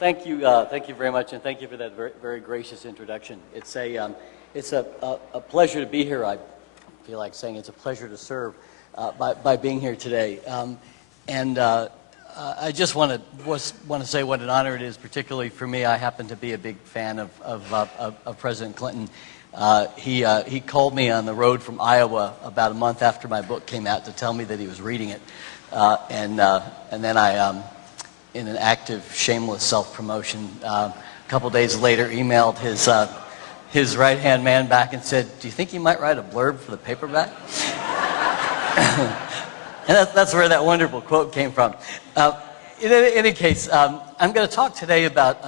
Thank you very much, and thank you for that very, very gracious introduction. It's a pleasure to be here. I feel like saying it's a pleasure to serve by being here today. I just want to say what an honor it is, particularly for me. I happen to be a big fan of President Clinton. He called me on the road from Iowa about a month after my book came out to tell me that he was reading it, and then I, in an act of shameless self-promotion, a couple days later emailed his right-hand man back and said, "Do you think you might write a blurb for the paperback?" And that's where that wonderful quote came from. In any case, I'm going to talk today about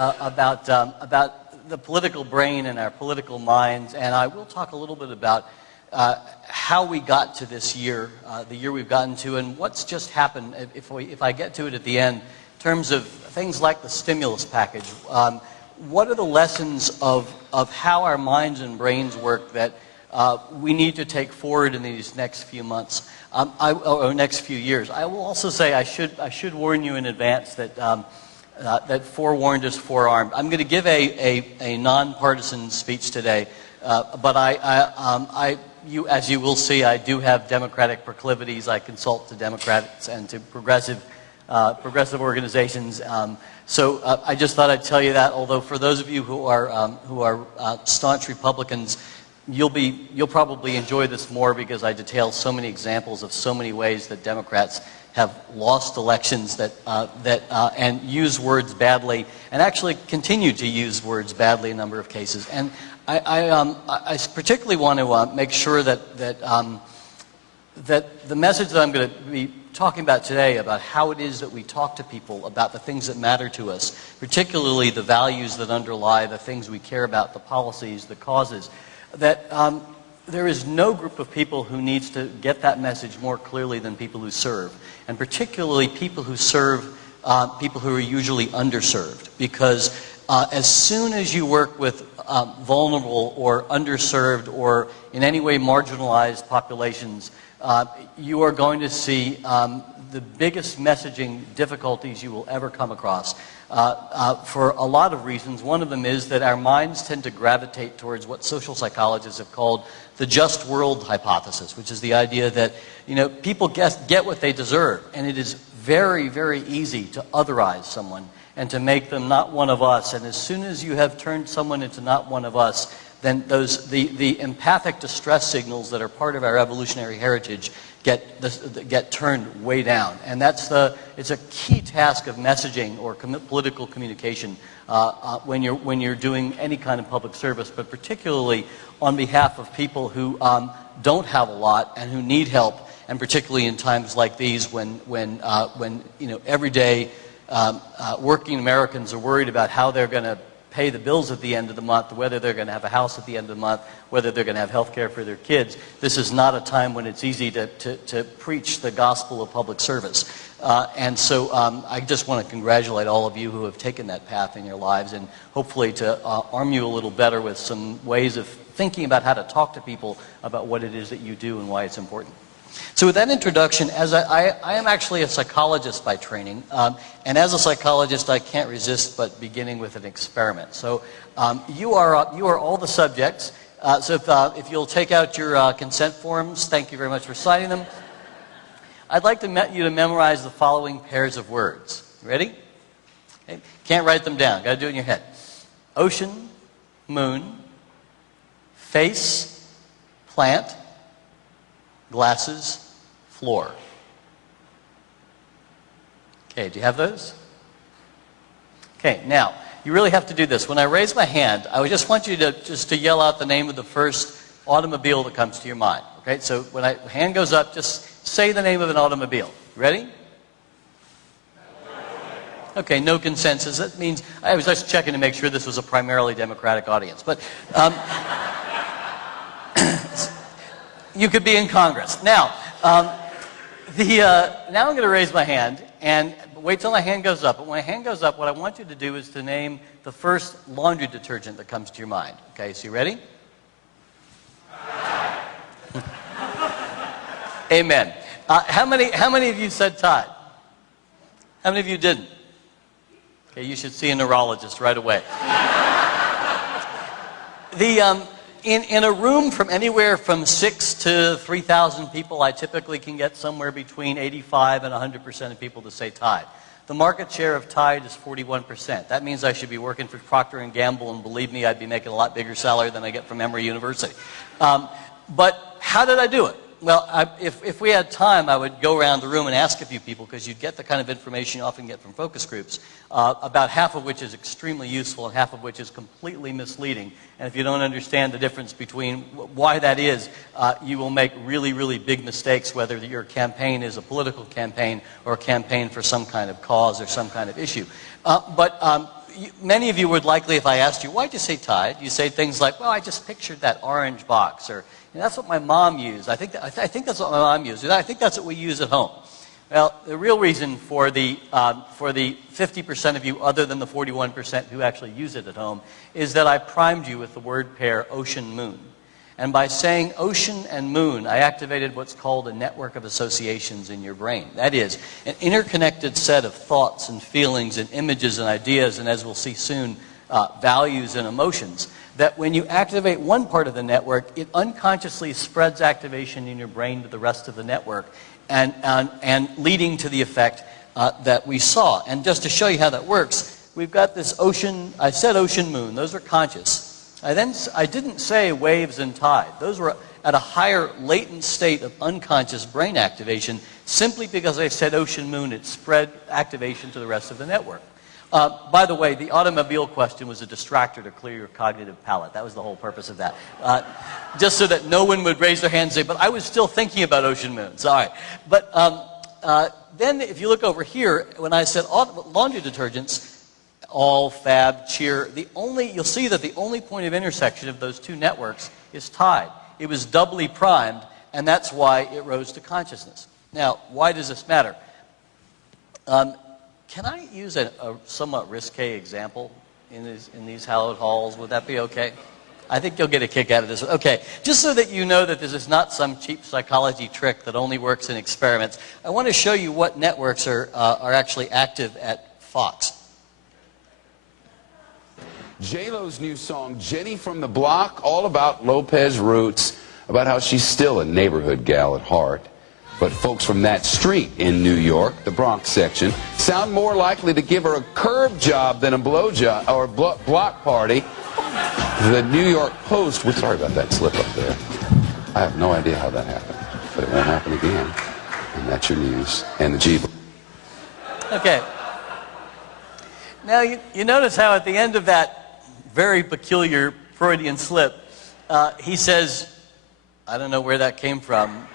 the political brain and our political minds, and I will talk a little bit about how we got to this year, the year we've gotten to, and what's just happened. If I get to it at the end, in terms of things like the stimulus package, what are the lessons of how our minds and brains work that we need to take forward in these next few months, or next few years? I will also say I should warn you in advance that that forewarned is forearmed. I'm going to give a nonpartisan speech today, but as you will see, I do have Democratic proclivities. I consult to Democrats and to progressive organizations. So I just thought I'd tell you that. Although for those of you who are staunch Republicans, you'll probably enjoy this more because I detail so many examples of so many ways that Democrats have lost elections and use words badly, and actually continue to use words badly in a number of cases. And I particularly want to make sure that the message that I'm going to be talking about today, about how it is that we talk to people about the things that matter to us, particularly the values that underlie the things we care about, the policies, the causes, that there is no group of people who needs to get that message more clearly than people who serve, and particularly people who serve people who are usually underserved. Because as soon as you work with vulnerable or underserved or in any way marginalized populations, you are going to see the biggest messaging difficulties you will ever come across. For a lot of reasons. One of them is that our minds tend to gravitate towards what social psychologists have called the just world hypothesis, which is the idea that, people get what they deserve, and it is very, very easy to otherize someone and to make them not one of us. And as soon as you have turned someone into not one of us, then the empathic distress signals that are part of our evolutionary heritage get turned way down. And it's a key task of messaging or political communication when you're doing any kind of public service, but particularly on behalf of people who don't have a lot and who need help, and particularly in times like these when everyday working Americans are worried about how they're going to pay the bills at the end of the month, whether they're going to have a house at the end of the month, whether they're going to have health care for their kids. This is not a time when it's easy to preach the gospel of public service. And so I just want to congratulate all of you who have taken that path in your lives, and hopefully to arm you a little better with some ways of thinking about how to talk to people about what it is that you do and why it's important. So with that introduction, as I am actually a psychologist by training, and as a psychologist I can't resist but beginning with an experiment. So you are all the subjects, so if you'll take out your consent forms, thank you very much for signing them. I'd like you to memorize the following pairs of words. Ready? Okay. Can't write them down, got to do it in your head. Ocean, moon, face, plant, glasses, floor. Okay, do you have those? Okay, now, you really have to do this. When I raise my hand, I just want you to yell out the name of the first automobile that comes to your mind. Okay, so when my hand goes up, just say the name of an automobile. Ready? Okay, no consensus. That means, I was just checking to make sure this was a primarily Democratic audience. But you could be in Congress. Now, now I'm going to raise my hand, and wait till my hand goes up. But when my hand goes up, what I want you to do is to name the first laundry detergent that comes to your mind. Okay, so you ready? Amen. How many of you said Tide? How many of you didn't? Okay, you should see a neurologist right away. In a room from anywhere from 6 to 3,000 people, I typically can get somewhere between 85 and 100% of people to say Tide. The market share of Tide is 41%. That means I should be working for Procter & Gamble, and believe me, I'd be making a lot bigger salary than I get from Emory University. But how did I do it? Well, if we had time, I would go around the room and ask a few people, because you'd get the kind of information you often get from focus groups, about half of which is extremely useful and half of which is completely misleading. And if you don't understand the difference between why that is, you will make really, really big mistakes, whether your campaign is a political campaign or a campaign for some kind of cause or some kind of issue. Many of you would likely, if I asked you, why'd you say Tide? You say things like, well, I just pictured that orange box, or that's what my mom used. I think that's what my mom used. I think that's what we use at home. Well, the real reason for the 50% of you, other than the 41% who actually use it at home, is that I primed you with the word pair ocean-moon. And by saying ocean and moon, I activated what's called a network of associations in your brain. That is, an interconnected set of thoughts and feelings and images and ideas, and as we'll see soon, values and emotions, that when you activate one part of the network, it unconsciously spreads activation in your brain to the rest of the network, and leading to the effect that we saw. And just to show you how that works, we've got this ocean, I said ocean moon, those are conscious. I didn't say waves and tide. Those were at a higher latent state of unconscious brain activation. Simply because I said ocean moon, it spread activation to the rest of the network. By the way, the automobile question was a distractor to clear your cognitive palate. That was the whole purpose of that. Just so that no one would raise their hand and say, but I was still thinking about ocean moons. All right. But then if you look over here, when I said laundry detergents, all, fab, cheer, you'll see that the only point of intersection of those two networks is Tide. It was doubly primed, and that's why it rose to consciousness. Now, why does this matter? Can I use a somewhat risque example in these hallowed halls? Would that be okay? I think you'll get a kick out of this. Okay, just so that you know that this is not some cheap psychology trick that only works in experiments, I want to show you what networks are actually active at Fox. J-Lo's new song, Jenny from the Block, all about Lopez roots, about how she's still a neighborhood gal at heart. But folks from that street in New York, the Bronx section, sound more likely to give her a curb job than a blow job or block party. The New York Post, we're sorry about that slip up there. I have no idea how that happened, but it won't happen again. And that's your news and the G. Okay. Now you notice how at the end of that very peculiar Freudian slip, he says, I don't know where that came from,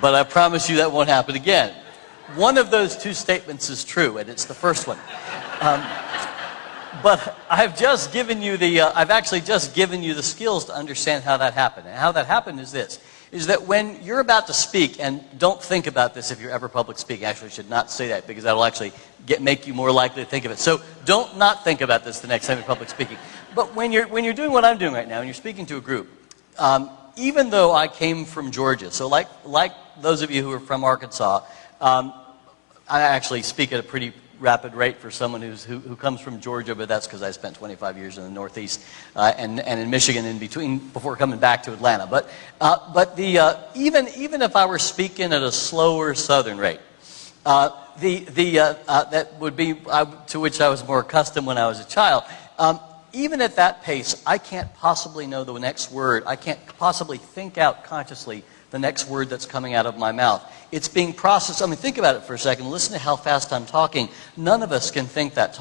but I promise you that won't happen again. One of those two statements is true, and it's the first one. But I've actually just given you the skills to understand how that happened. And how that happened is this, is that when you're about to speak, and don't think about this if you're ever public speaking, actually should not say that because that'll actually make you more likely to think of it. So don't not think about this the next time you're public speaking. But when you're doing what I'm doing right now, and you're speaking to a group, even though I came from Georgia, so like those of you who are from Arkansas, I actually speak at a pretty rapid rate for someone who comes from Georgia, but that's because I spent 25 years in the Northeast and in Michigan in between before coming back to Atlanta. But even if I were speaking at a slower Southern rate, that would be to which I was more accustomed when I was a child. Even at that pace, I can't possibly know the next word. I can't possibly think out consciously the next word that's coming out of my mouth. It's being processed. I mean, think about it for a second. Listen to how fast I'm talking. None of us can think that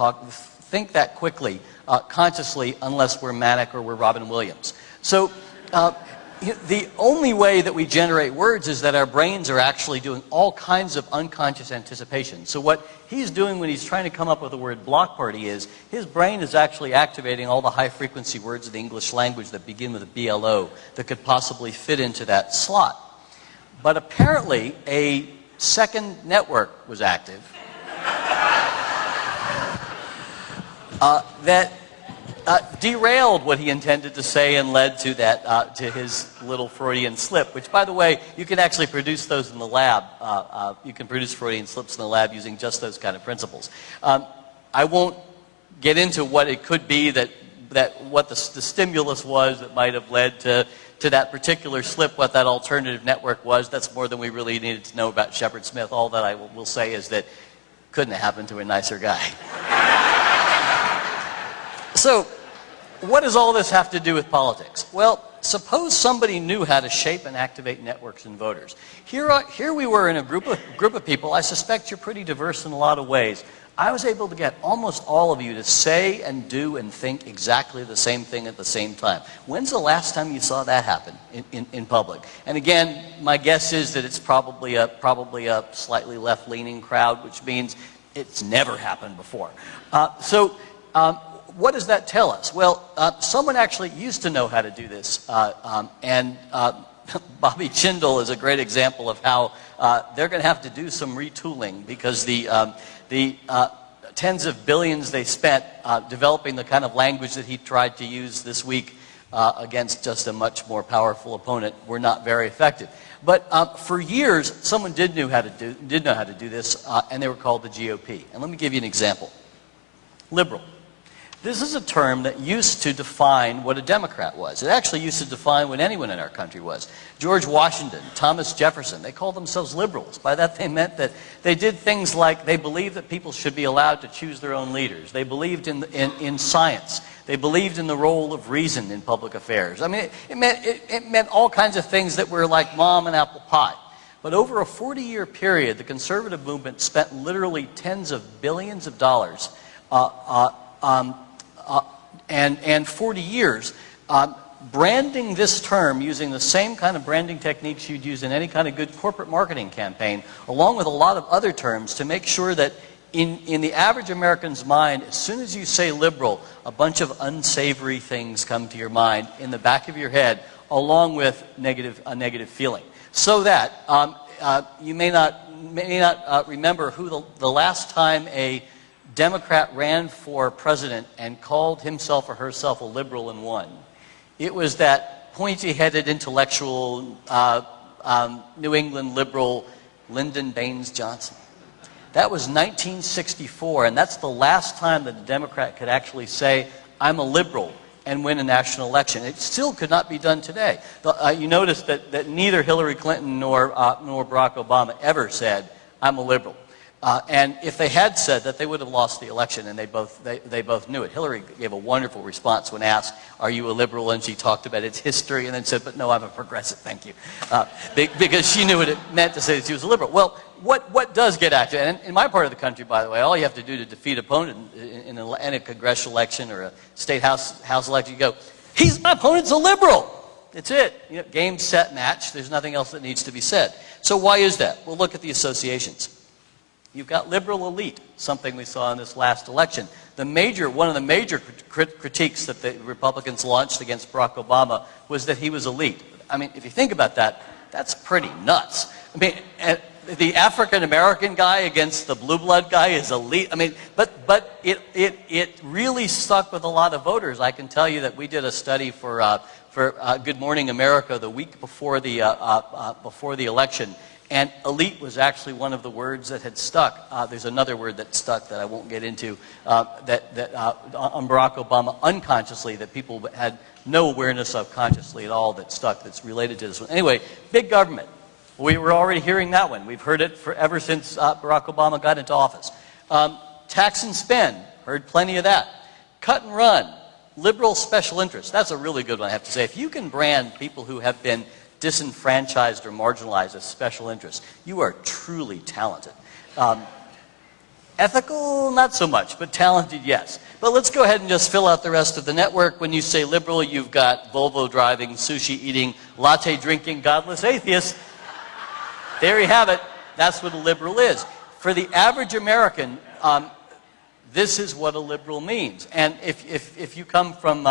quickly, consciously, unless we're manic or we're Robin Williams. So the only way that we generate words is that our brains are actually doing all kinds of unconscious anticipation. So what he's doing when he's trying to come up with the word block party is his brain is actually activating all the high-frequency words of the English language that begin with a BLO that could possibly fit into that slot. But apparently a second network was active that derailed what he intended to say and led to that to his little Freudian slip, which, by the way, you can actually produce those in the lab. You can produce Freudian slips in the lab using just those kind of principles. I won't get into what it could be what the stimulus was that might have led to that particular slip, what that alternative network was. That's more than we really needed to know about Shepard Smith. All that I will say is that couldn't have happened to a nicer guy. So, what does all this have to do with politics? Well, suppose somebody knew how to shape and activate networks and voters. Here we were in a group of people. I suspect you're pretty diverse in a lot of ways. I was able to get almost all of you to say and do and think exactly the same thing at the same time. When's the last time you saw that happen in public? And again, my guess is that it's probably a slightly left-leaning crowd, which means it's never happened before. What does that tell us? Well, someone actually used to know how to do this, and Bobby Jindal is a great example of how they're going to have to do some retooling, because the tens of billions they spent developing the kind of language that he tried to use this week against just a much more powerful opponent were not very effective. But for years, someone did know how to do this, and they were called the GOP. And let me give you an example. Liberal. This is a term that used to define what a Democrat was. It actually used to define what anyone in our country was. George Washington, Thomas Jefferson, they called themselves liberals. By that they meant that they did things like they believed that people should be allowed to choose their own leaders. They believed in science. They believed in the role of reason in public affairs. I mean, it meant all kinds of things that were like mom and apple pie. But over a 40-year period, the conservative movement spent literally tens of billions of dollars and 40 years branding this term using the same kind of branding techniques you'd use in any kind of good corporate marketing campaign, along with a lot of other terms, to make sure that in the average American's mind, as soon as you say liberal, a bunch of unsavory things come to your mind in the back of your head, along with a negative feeling. So that you may not remember who the last time a Democrat ran for president and called himself or herself a liberal and won. It was that pointy-headed intellectual New England liberal Lyndon Baines Johnson. That was 1964, and that's the last time that a Democrat could actually say, I'm a liberal, and win a national election. It still could not be done today. You notice that neither Hillary Clinton nor Barack Obama ever said, I'm a liberal. And if they had said that, they would have lost the election, and they both knew it. Hillary gave a wonderful response when asked, are you a liberal? And she talked about its history and then said, but no, I'm a progressive, thank you. Because she knew what it meant to say that she was a liberal. Well, what does get active? And in my part of the country, by the way, all you have to do to defeat an opponent in a congressional election or a state house election, you go, my opponent's a liberal. That's it. You know, game, set, match. There's nothing else that needs to be said. So why is that? Well, look at the associations. You've got liberal elite, something we saw in this last election. One of the major critiques that the Republicans launched against Barack Obama was that he was elite. I mean, if you think about that, that's pretty nuts. I mean, the African-American guy against the blue blood guy is elite. I mean, but it really stuck with a lot of voters. I can tell you that we did a study for Good Morning America the week before the election. And elite was actually one of the words that had stuck. There's another word that stuck that I won't get into on Barack Obama unconsciously, that people had no awareness of consciously at all, that stuck, that's related to this one. Anyway, big government. We were already hearing that one. We've heard it ever since Barack Obama got into office. Tax and spend, heard plenty of that. Cut and run, liberal special interests. That's a really good one, I have to say. If you can brand people who have been disenfranchised or marginalized as special interests, you are truly talented. Ethical, not so much, but talented, yes. But let's go ahead and just fill out the rest of the network. When you say liberal, you've got Volvo driving, sushi eating, latte drinking, godless atheist. There you have it. That's what a liberal is. For the average American, this is what a liberal means. And if you come from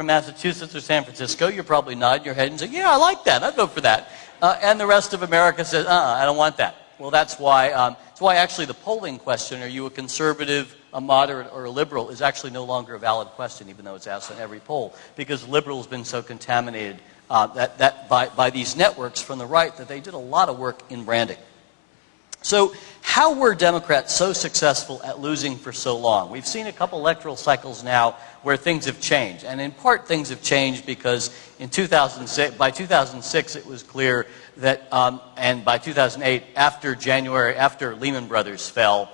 Massachusetts or San Francisco, you're probably nodding your head and saying, yeah, I like that. I'd vote for that. And the rest of America says, I don't want that. Well, that's why actually the polling question, are you a conservative a moderate or a liberal is actually no longer a valid question, even though it's asked in every poll, because liberal has been so contaminated by these networks from the right that they did a lot of work in branding. So how were Democrats so successful at losing for so long? We've seen a couple electoral cycles now where things have changed. And in part, things have changed because by 2006, it was clear that, and by 2008, after Lehman Brothers fell,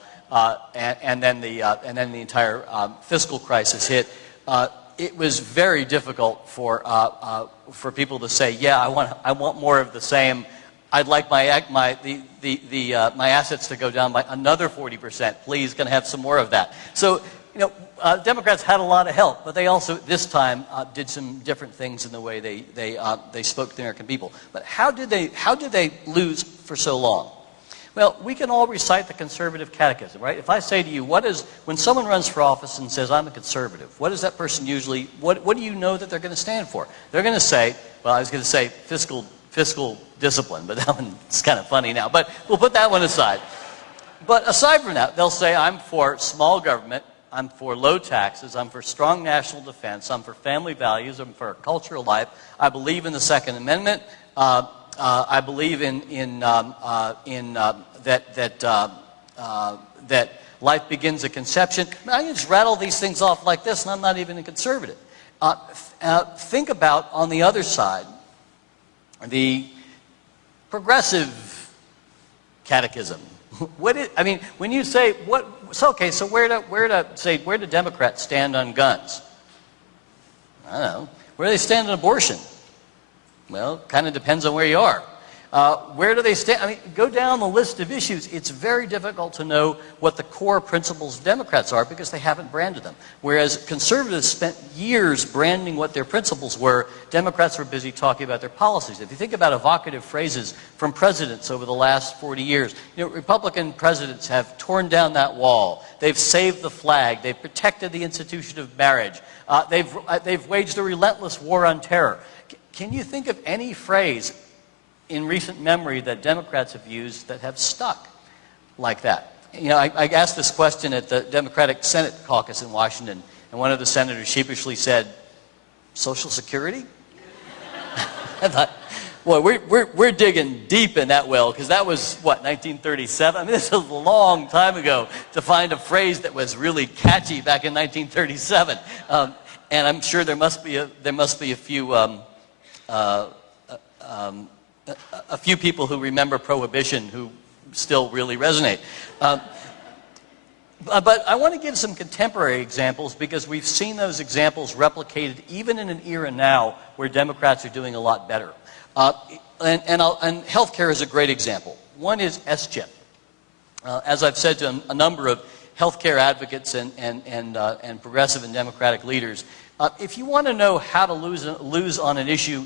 and then the entire fiscal crisis hit, it was very difficult for people to say, yeah, I want more of the same. I'd like my assets to go down by another 40%. Please, can I have some more of that? So, Democrats had a lot of help, but they also this time did some different things in the way they spoke to the American people. But how did they lose for so long? Well, we can all recite the conservative catechism, right? If I say to you, when someone runs for office and says, I'm a conservative, what does that person usually, what do you know that they're going to stand for? They're going to say, well, I was going to say fiscal discipline, but that one's kind of funny now. But we'll put that one aside. But aside from that, they'll say, I'm for small government, I'm for low taxes, I'm for strong national defense, I'm for family values, I'm for a cultural life, I believe in the Second Amendment, I believe that life begins at conception. I can just rattle these things off like this, and I'm not even a conservative. Think about, on the other side, the progressive catechism. When you say so where do Democrats stand on guns? I don't know. Where do they stand on abortion? Well, kind of depends on where you are. Where do they stand? Go down the list of issues. It's very difficult to know what the core principles of Democrats are because they haven't branded them. Whereas conservatives spent years branding what their principles were, Democrats were busy talking about their policies. If you think about evocative phrases from presidents over the last 40 years, Republican presidents have torn down that wall. They've saved the flag. They've protected the institution of marriage. They've waged a relentless war on terror. Can you think of any phrase in recent memory that Democrats have used that have stuck like that? I asked this question at the Democratic Senate caucus in Washington, and one of the senators sheepishly said, Social Security? I thought, boy, we're digging deep in that well, because that was, 1937? This was a long time ago to find a phrase that was really catchy back in 1937. And I'm sure there must be a few people who remember Prohibition who still really resonate. But I want to give some contemporary examples because we've seen those examples replicated even in an era now where Democrats are doing a lot better. And healthcare is a great example. One is S-chip. As I've said to a number of healthcare advocates and progressive and Democratic leaders, if you want to know how to lose on an issue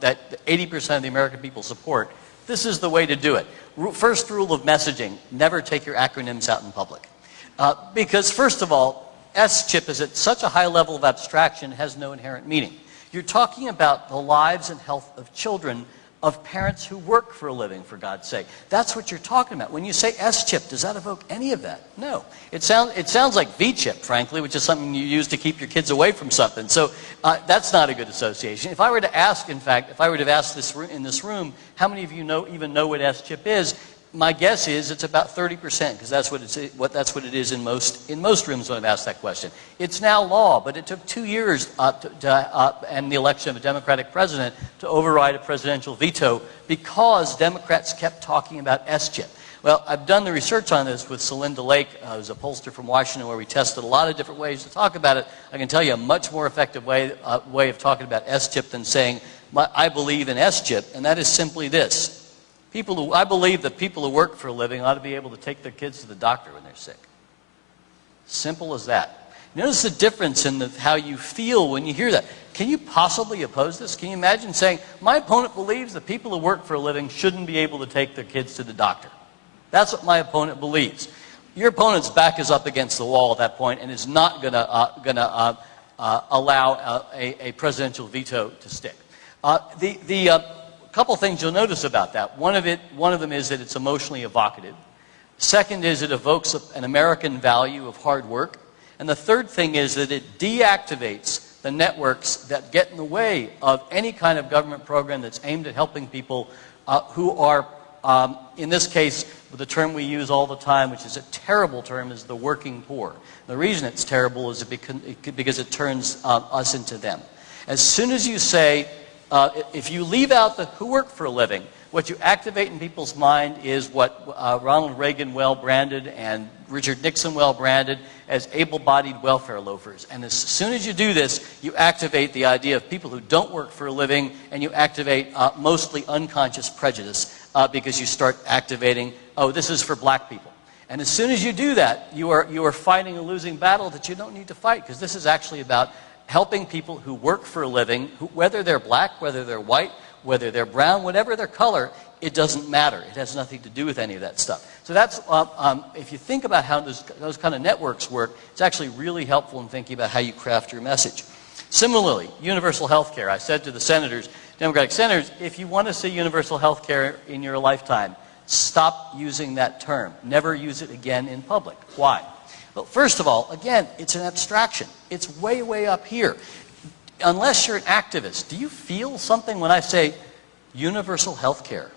that 80% of the American people support, this is the way to do it. First rule of messaging, never take your acronyms out in public. Because first of all, S-chip is at such a high level of abstraction, it has no inherent meaning. You're talking about the lives and health of children of parents who work for a living, for God's sake. That's what you're talking about. When you say S-chip, does that evoke any of that? No. It sounds like V-chip, frankly, which is something you use to keep your kids away from something. So that's not a good association. If I were to ask, in fact, this in this room, how many of you even know what S-chip is, my guess is it's about 30%, because that's what it is in most rooms when I've asked that question. It's now law, but it took 2 years and the election of a Democratic president to override a presidential veto because Democrats kept talking about S-chip. Well, I've done the research on this with Celinda Lake, who's a pollster from Washington, where we tested a lot of different ways to talk about it. I can tell you a much more effective way of talking about S-chip than saying, I believe in S-chip, and that is simply this. I believe that people who work for a living ought to be able to take their kids to the doctor when they're sick. Simple as that. Notice the difference in how you feel when you hear that. Can you possibly oppose this? Can you imagine saying, my opponent believes that people who work for a living shouldn't be able to take their kids to the doctor? That's what my opponent believes. Your opponent's back is up against the wall at that point and is not going to allow a presidential veto to stick. A couple things you'll notice about that. One of them is that it's emotionally evocative. Second is it evokes an American value of hard work. And the third thing is that it deactivates the networks that get in the way of any kind of government program that's aimed at helping people who are, in this case, the term we use all the time, which is a terrible term, is the working poor. The reason it's terrible is because it turns us into them. As soon as you say, if you leave out the who work for a living, what you activate in people's mind is what Ronald Reagan well branded and Richard Nixon well branded as able-bodied welfare loafers. And as soon as you do this, you activate the idea of people who don't work for a living, and you activate mostly unconscious prejudice because you start activating, oh, this is for black people. And as soon as you do that, you are fighting a losing battle that you don't need to fight, because this is actually about helping people who work for a living, whether they're black, whether they're white, whether they're brown, whatever their color, it doesn't matter. It has nothing to do with any of that stuff. So that's, if you think about how those kind of networks work, it's actually really helpful in thinking about how you craft your message. Similarly, universal health care. I said to the senators, Democratic senators, if you want to see universal health care in your lifetime, stop using that term. Never use it again in public. Why? Well, first of all, again, it's an abstraction. It's way, way up here. Unless you're an activist, do you feel something when I say universal health care?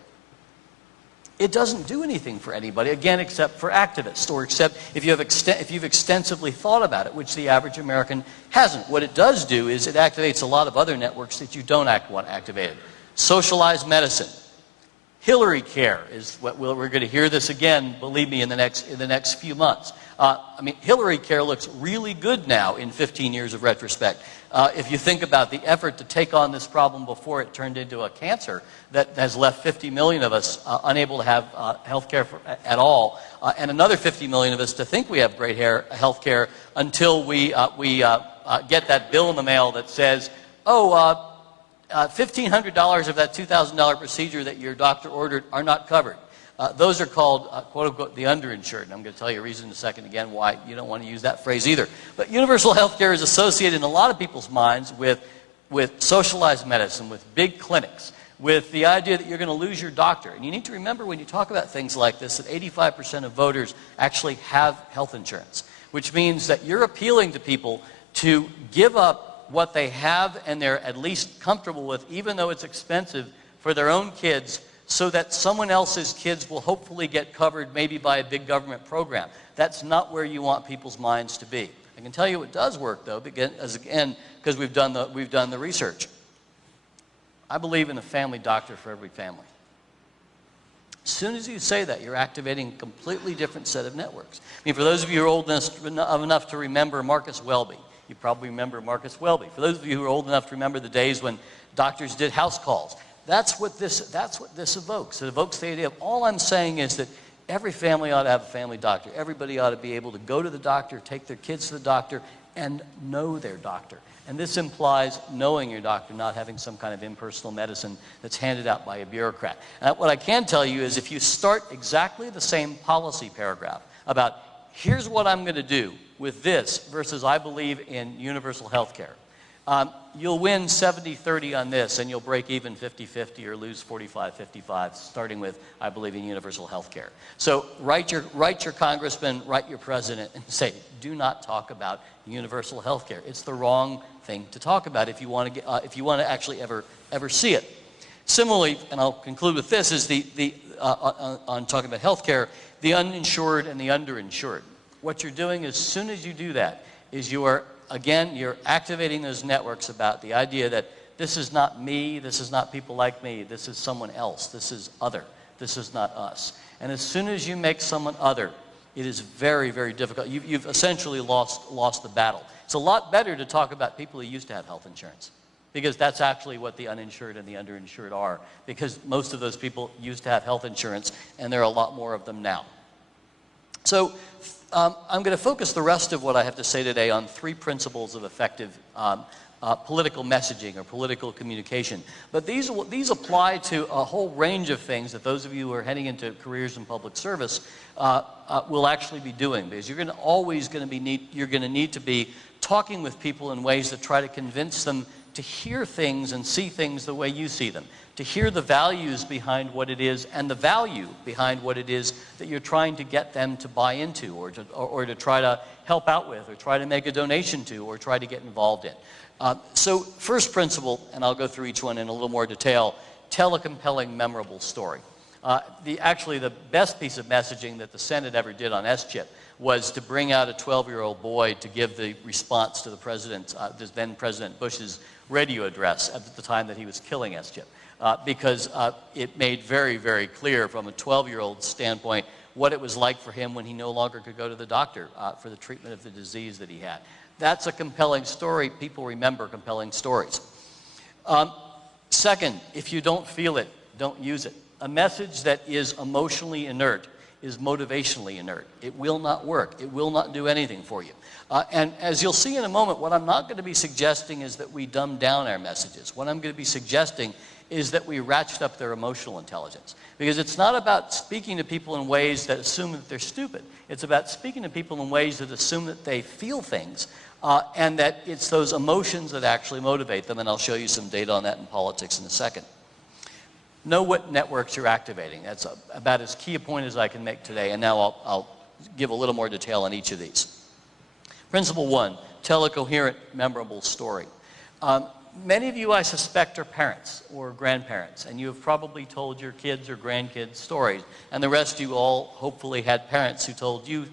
It doesn't do anything for anybody, again, except for activists, or except if you've extensively thought about it, which the average American hasn't. What it does do is it activates a lot of other networks that you don't want activated. Socialized medicine. Hillary care is what we're going to hear this again, believe me, in the next few months. I mean, Hillary care looks really good now in 15 years of retrospect. If you think about the effort to take on this problem before it turned into a cancer that has left 50 million of us unable to have health care at all, and another 50 million of us to think we have great health care until we get that bill in the mail that says, oh, $1,500 of that $2,000 procedure that your doctor ordered are not covered. Those are called, quote unquote, the underinsured. And I'm going to tell you a reason in a second again why you don't want to use that phrase either. But universal health care is associated in a lot of people's minds with socialized medicine, with big clinics, with the idea that you're going to lose your doctor. And you need to remember when you talk about things like this that 85% of voters actually have health insurance, which means that you're appealing to people to give up what they have and they're at least comfortable with, even though it's expensive, for their own kids, so that someone else's kids will hopefully get covered maybe by a big government program. That's not where you want people's minds to be. I can tell you it does work, though, because we've done the research. I believe in a family doctor for every family. As soon as you say that, you're activating a completely different set of networks. I mean, for those of you who are old enough to remember Marcus Welby, you probably remember Marcus Welby. For those of you who are old enough to remember the days when doctors did house calls, that's what this evokes. It evokes the idea of all I'm saying is that every family ought to have a family doctor. Everybody ought to be able to go to the doctor, take their kids to the doctor, and know their doctor. And this implies knowing your doctor, not having some kind of impersonal medicine that's handed out by a bureaucrat. And what I can tell you is if you start exactly the same policy paragraph about here's what I'm going to do with this versus I believe in universal health care, you'll win 70-30 on this, and you'll break even 50-50 or lose 45-55, starting with, I believe in universal health care. So write your congressman, write your president, and say, do not talk about universal health care. It's the wrong thing to talk about if you want to actually ever see it. Similarly, and I'll conclude with this, is on talking about health care, the uninsured and the underinsured. What you're doing as soon as you do that is you're activating those networks about the idea that this is not me, this is not people like me, this is someone else, this is other, this is not us. And as soon as you make someone other, it is very, very difficult. You've essentially lost the battle. It's a lot better to talk about people who used to have health insurance, because that's actually what the uninsured and the underinsured are, because most of those people used to have health insurance, and there are a lot more of them now. So I'm going to focus the rest of what I have to say today on three principles of effective political messaging or political communication. But these apply to a whole range of things that those of you who are heading into careers in public service will actually be doing, because you're going to need to be talking with people in ways that try to convince them to hear things and see things the way you see them, to hear the values behind what it is and the value behind what it is that you're trying to get them to buy into or to try to help out with or try to make a donation to or try to get involved in. So first principle, and I'll go through each one in a little more detail, tell a compelling, memorable story. Actually, the best piece of messaging that the Senate ever did on S-chip was to bring out a 12-year-old boy to give the response to the then President Bush's radio address at the time that he was killing S-chip. Because it made very, very clear from a 12-year-old standpoint what it was like for him when he no longer could go to the doctor for the treatment of the disease that he had. That's a compelling story. People remember compelling stories. Second, if you don't feel it, don't use it. A message that is emotionally inert is motivationally inert. It will not work. It will not do anything for you. And as you'll see in a moment, what I'm not going to be suggesting is that we dumb down our messages. What I'm going to be suggesting is that we ratchet up their emotional intelligence. Because it's not about speaking to people in ways that assume that they're stupid. It's about speaking to people in ways that assume that they feel things and that it's those emotions that actually motivate them. And I'll show you some data on that in politics in a second. Know what networks you're activating. That's about as key a point as I can make today. And now I'll give a little more detail on each of these. Principle one, tell a coherent, memorable story. Many of you, I suspect, are parents or grandparents, and you have probably told your kids or grandkids stories, and the rest of you all hopefully had parents who told you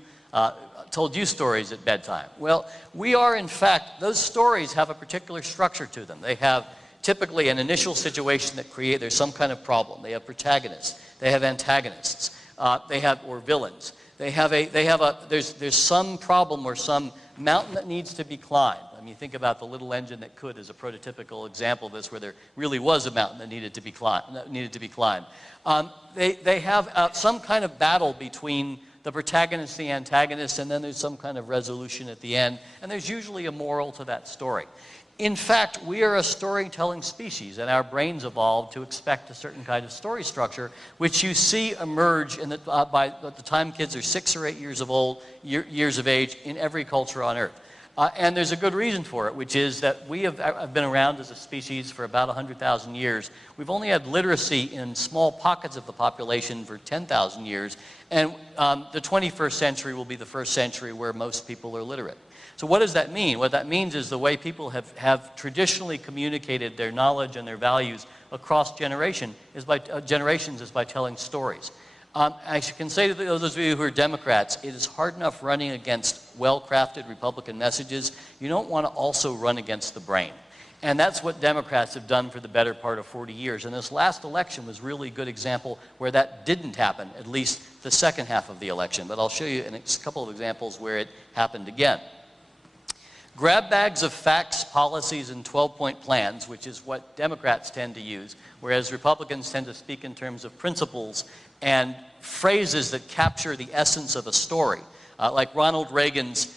stories at bedtime. Well, we are, in fact, those stories have a particular structure to them. They have typically an initial situation that there's some kind of problem. They have protagonists. They have antagonists. Or villains. There's some problem or some mountain that needs to be climbed. I mean, think about The Little Engine That Could as a prototypical example of this, where there really was a mountain that needed to be climbed. They have some kind of battle between the protagonist and the antagonist, and then there's some kind of resolution at the end, and there's usually a moral to that story. In fact, we are a storytelling species, and our brains evolved to expect a certain kind of story structure, which you see emerge by the time kids are 6 or 8 years of age in every culture on Earth. And there's a good reason for it, which is that we have been around as a species for about 100,000 years. We've only had literacy in small pockets of the population for 10,000 years, and the 21st century will be the first century where most people are literate. So what does that mean? What that means is the way people have traditionally communicated their knowledge and their values across generations is by telling stories. I can say to those of you who are Democrats, it is hard enough running against well-crafted Republican messages. You don't want to also run against the brain. And that's what Democrats have done for the better part of 40 years. And this last election was really a good example where that didn't happen, at least the second half of the election. But I'll show you a couple of examples where it happened again. Grab bags of facts, policies, and 12-point plans, which is what Democrats tend to use, whereas Republicans tend to speak in terms of principles and phrases that capture the essence of a story, like Ronald Reagan's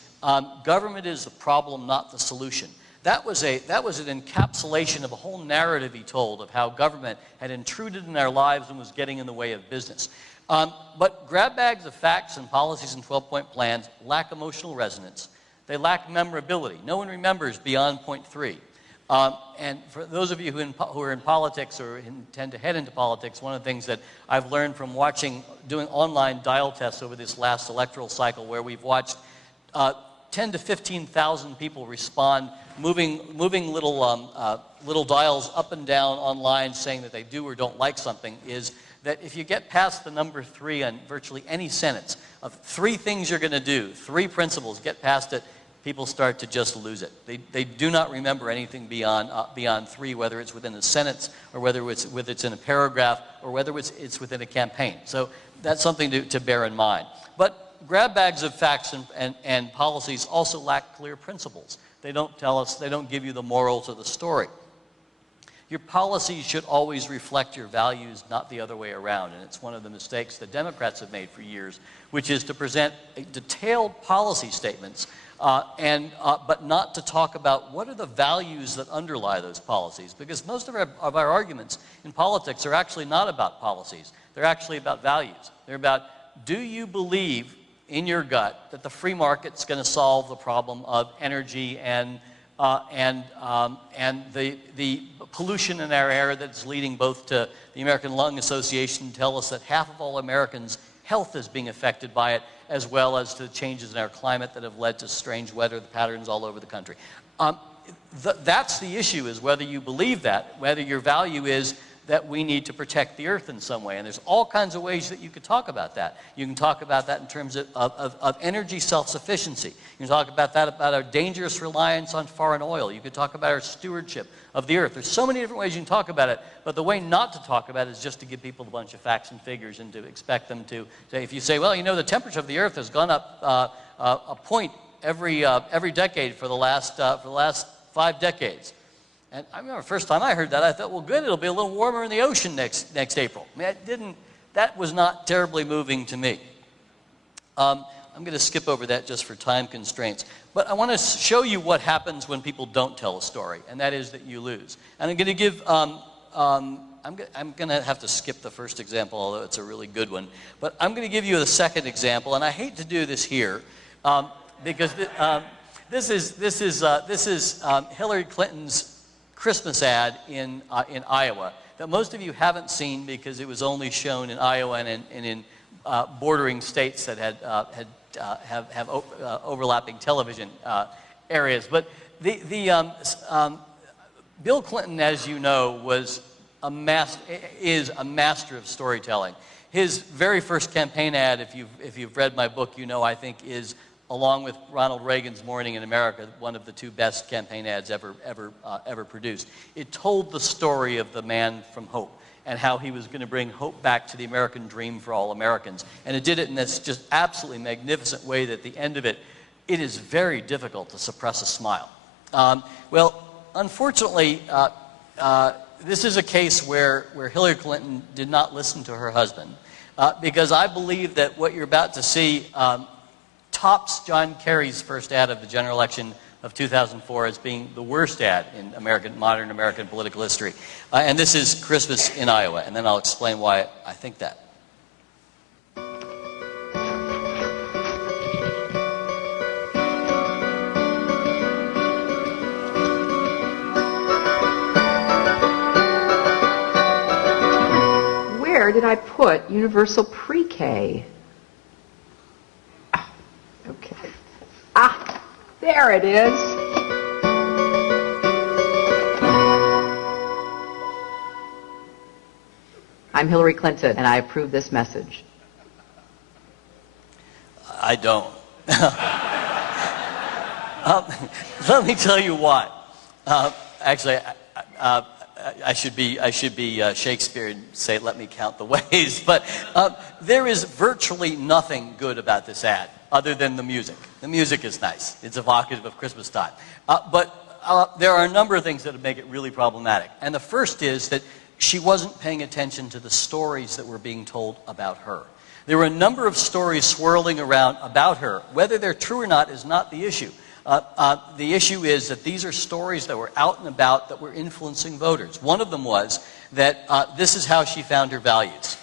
"government is the problem, not the solution." That was an encapsulation of a whole narrative he told of how government had intruded in our lives and was getting in the way of business. But grab bags of facts and policies and 12-point plans lack emotional resonance. They lack memorability. No one remembers beyond point 3. And for those of you who are in politics or intend to head into politics, one of the things that I've learned from doing online dial tests over this last electoral cycle, where we've watched 10 to 15,000 people respond, moving little dials up and down online saying that they do or don't like something, is that if you get past the number 3 on virtually any sentence of 3 things you're going to do, 3 principles, get past it, people start to just lose it. They do not remember anything beyond 3, whether it's within a sentence or whether it's in a paragraph or whether it's within a campaign. So that's something to bear in mind. But grab bags of facts and policies also lack clear principles. They don't tell us, they don't give you the moral to the story. Your policies should always reflect your values, not the other way around. And it's one of the mistakes the Democrats have made for years, which is to present detailed policy statements, but not to talk about what are the values that underlie those policies. Because most of our arguments in politics are actually not about policies. They're actually about values. They're about, do you believe in your gut that the free market's going to solve the problem of energy and the pollution in our air that's leading both to the American Lung Association tell us that half of all Americans' health is being affected by it, as well as to the changes in our climate that have led to strange weather patterns all over the country. That's the issue, is whether you believe that, whether your value is that we need to protect the earth in some way. And there's all kinds of ways that you could talk about that. You can talk about that in terms of energy self-sufficiency. You can talk about that, about our dangerous reliance on foreign oil. You could talk about our stewardship of the earth. There's so many different ways you can talk about it, but the way not to talk about it is just to give people a bunch of facts and figures and to expect them to say, if you say, well, you know, the temperature of the earth has gone up a point every decade for the last 5 decades. And I remember the first time I heard that, I thought, well, good, it'll be a little warmer in the ocean next April. I mean, that was not terribly moving to me. I'm going to skip over that just for time constraints. But I want to show you what happens when people don't tell a story, and that is that you lose. And I'm going to give, I'm going to have to skip the first example, although it's a really good one. But I'm going to give you the second example, and I hate to do this here, because this is Hillary Clinton's Christmas ad in Iowa that most of you haven't seen because it was only shown in Iowa and in bordering states that have overlapping television areas. But Bill Clinton, as you know, is a master of storytelling. His very first campaign ad, if you've read my book, you know, I think is, along with Ronald Reagan's Morning in America, one of the 2 best campaign ads ever produced. It told the story of the man from Hope and how he was going to bring hope back to the American dream for all Americans. And it did it in this just absolutely magnificent way that at the end of it, it is very difficult to suppress a smile. Well, unfortunately, this is a case where Hillary Clinton did not listen to her husband, because I believe that what you're about to see tops John Kerry's first ad of the general election of 2004 as being the worst ad in modern American political history. And this is Christmas in Iowa, and then I'll explain why I think that. Where did I put universal pre-K? Okay. Ah, there it is. I'm Hillary Clinton, and I approve this message. I don't. Let me tell you why. Actually, I should be Shakespeare and say, let me count the ways. But there is virtually nothing good about this ad, other than the music. The music is nice. It's evocative of Christmas time. But there are a number of things that would make it really problematic. And the first is that she wasn't paying attention to the stories that were being told about her. There were a number of stories swirling around about her. Whether they're true or not is not the issue. The issue is that these are stories that were out and about that were influencing voters. One of them was that this is how she found her values.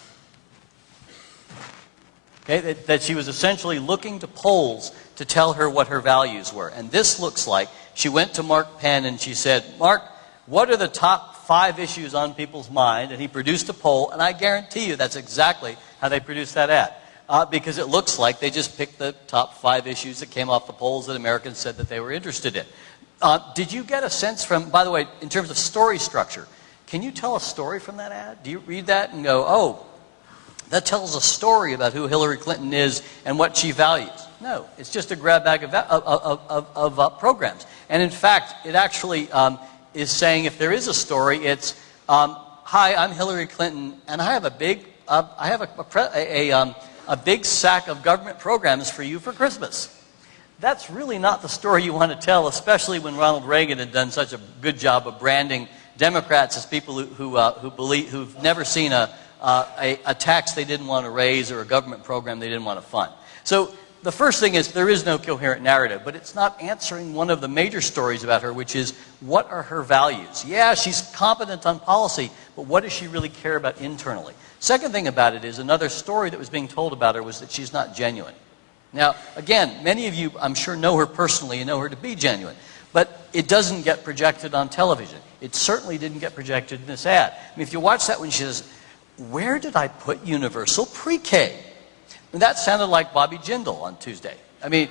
Okay, that she was essentially looking to polls to tell her what her values were. And this looks like she went to Mark Penn and she said, Mark, what are the top 5 issues on people's mind? And he produced a poll, and I guarantee you that's exactly how they produced that ad. Because it looks like they just picked the top 5 issues that came off the polls that Americans said that they were interested in. Did you get a sense from, by the way, in terms of story structure, can you tell a story from that ad? Do you read that and go, oh, that tells a story about who Hillary Clinton is and what she values? No, it's just a grab bag of programs. And in fact, it actually is saying if there is a story, it's, hi, I'm Hillary Clinton, and I have a big sack of government programs for you for Christmas. That's really not the story you want to tell, especially when Ronald Reagan had done such a good job of branding Democrats as people who've never seen a tax they didn't want to raise or a government program they didn't want to fund. So the first thing is there is no coherent narrative, but it's not answering one of the major stories about her, which is what are her values? Yeah, she's competent on policy, but what does she really care about internally? Second thing about it is another story that was being told about her was that she's not genuine. Now, again, many of you, I'm sure, know her personally and know her to be genuine. But it doesn't get projected on television. It certainly didn't get projected in this ad. I mean, if you watch that when she says, "Where did I put universal pre-K?" And that sounded like Bobby Jindal on Tuesday. I mean,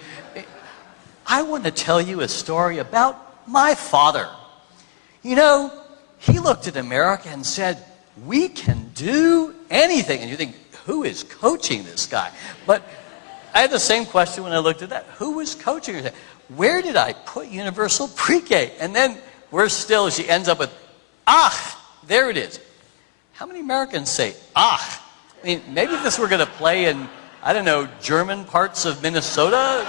I want to tell you a story about my father. You know, he looked at America and said, "We can do anything." And you think, who is coaching this guy? But I had the same question when I looked at that. Who was coaching her? Where did I put universal pre-K? And then, worse still, she ends up with, there it is. How many Americans say, I mean, maybe if this were going to play in, I don't know, German parts of Minnesota.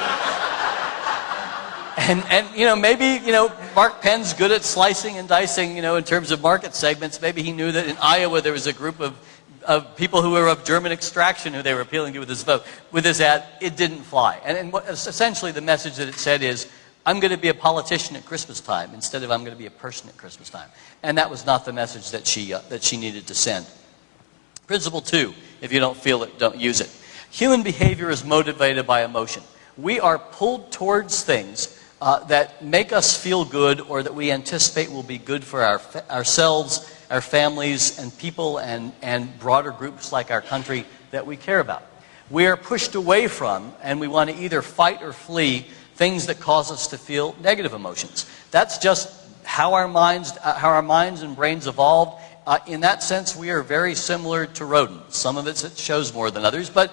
And you know, maybe, you know, Mark Penn's good at slicing and dicing, you know, in terms of market segments. Maybe he knew that in Iowa there was a group of people who were of German extraction who they were appealing to with this vote. With this ad, it didn't fly. And essentially the message that it said is, I'm going to be a politician at Christmas time instead of I'm going to be a person at Christmas time. And that was not the message that she needed to send. Principle 2, if you don't feel it, don't use it. Human behavior is motivated by emotion. We are pulled towards things that make us feel good or that we anticipate will be good for ourselves, our families, and people, and broader groups like our country that we care about. We are pushed away from, and we want to either fight or flee things that cause us to feel negative emotions. That's just how our minds and brains evolved. In that sense, we are very similar to rodents. Some of it shows more than others, but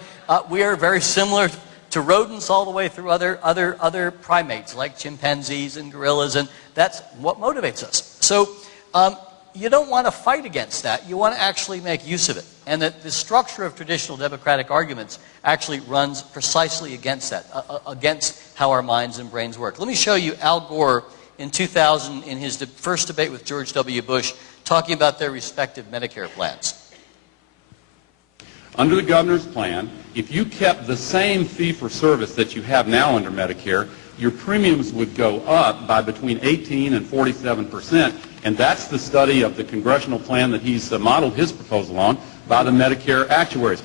we are very similar to rodents all the way through other primates like chimpanzees and gorillas, and that's what motivates us. So you don't want to fight against that. You want to actually make use of it. And that the structure of traditional democratic arguments actually runs precisely against that, against how our minds and brains work. Let me show you Al Gore in 2000 in his first debate with George W. Bush talking about their respective Medicare plans. Under the governor's plan, if you kept the same fee-for-service that you have now under Medicare, your premiums would go up by between 18 and 47%, and that's the study of the congressional plan that he's modeled his proposal on by the Medicare actuaries.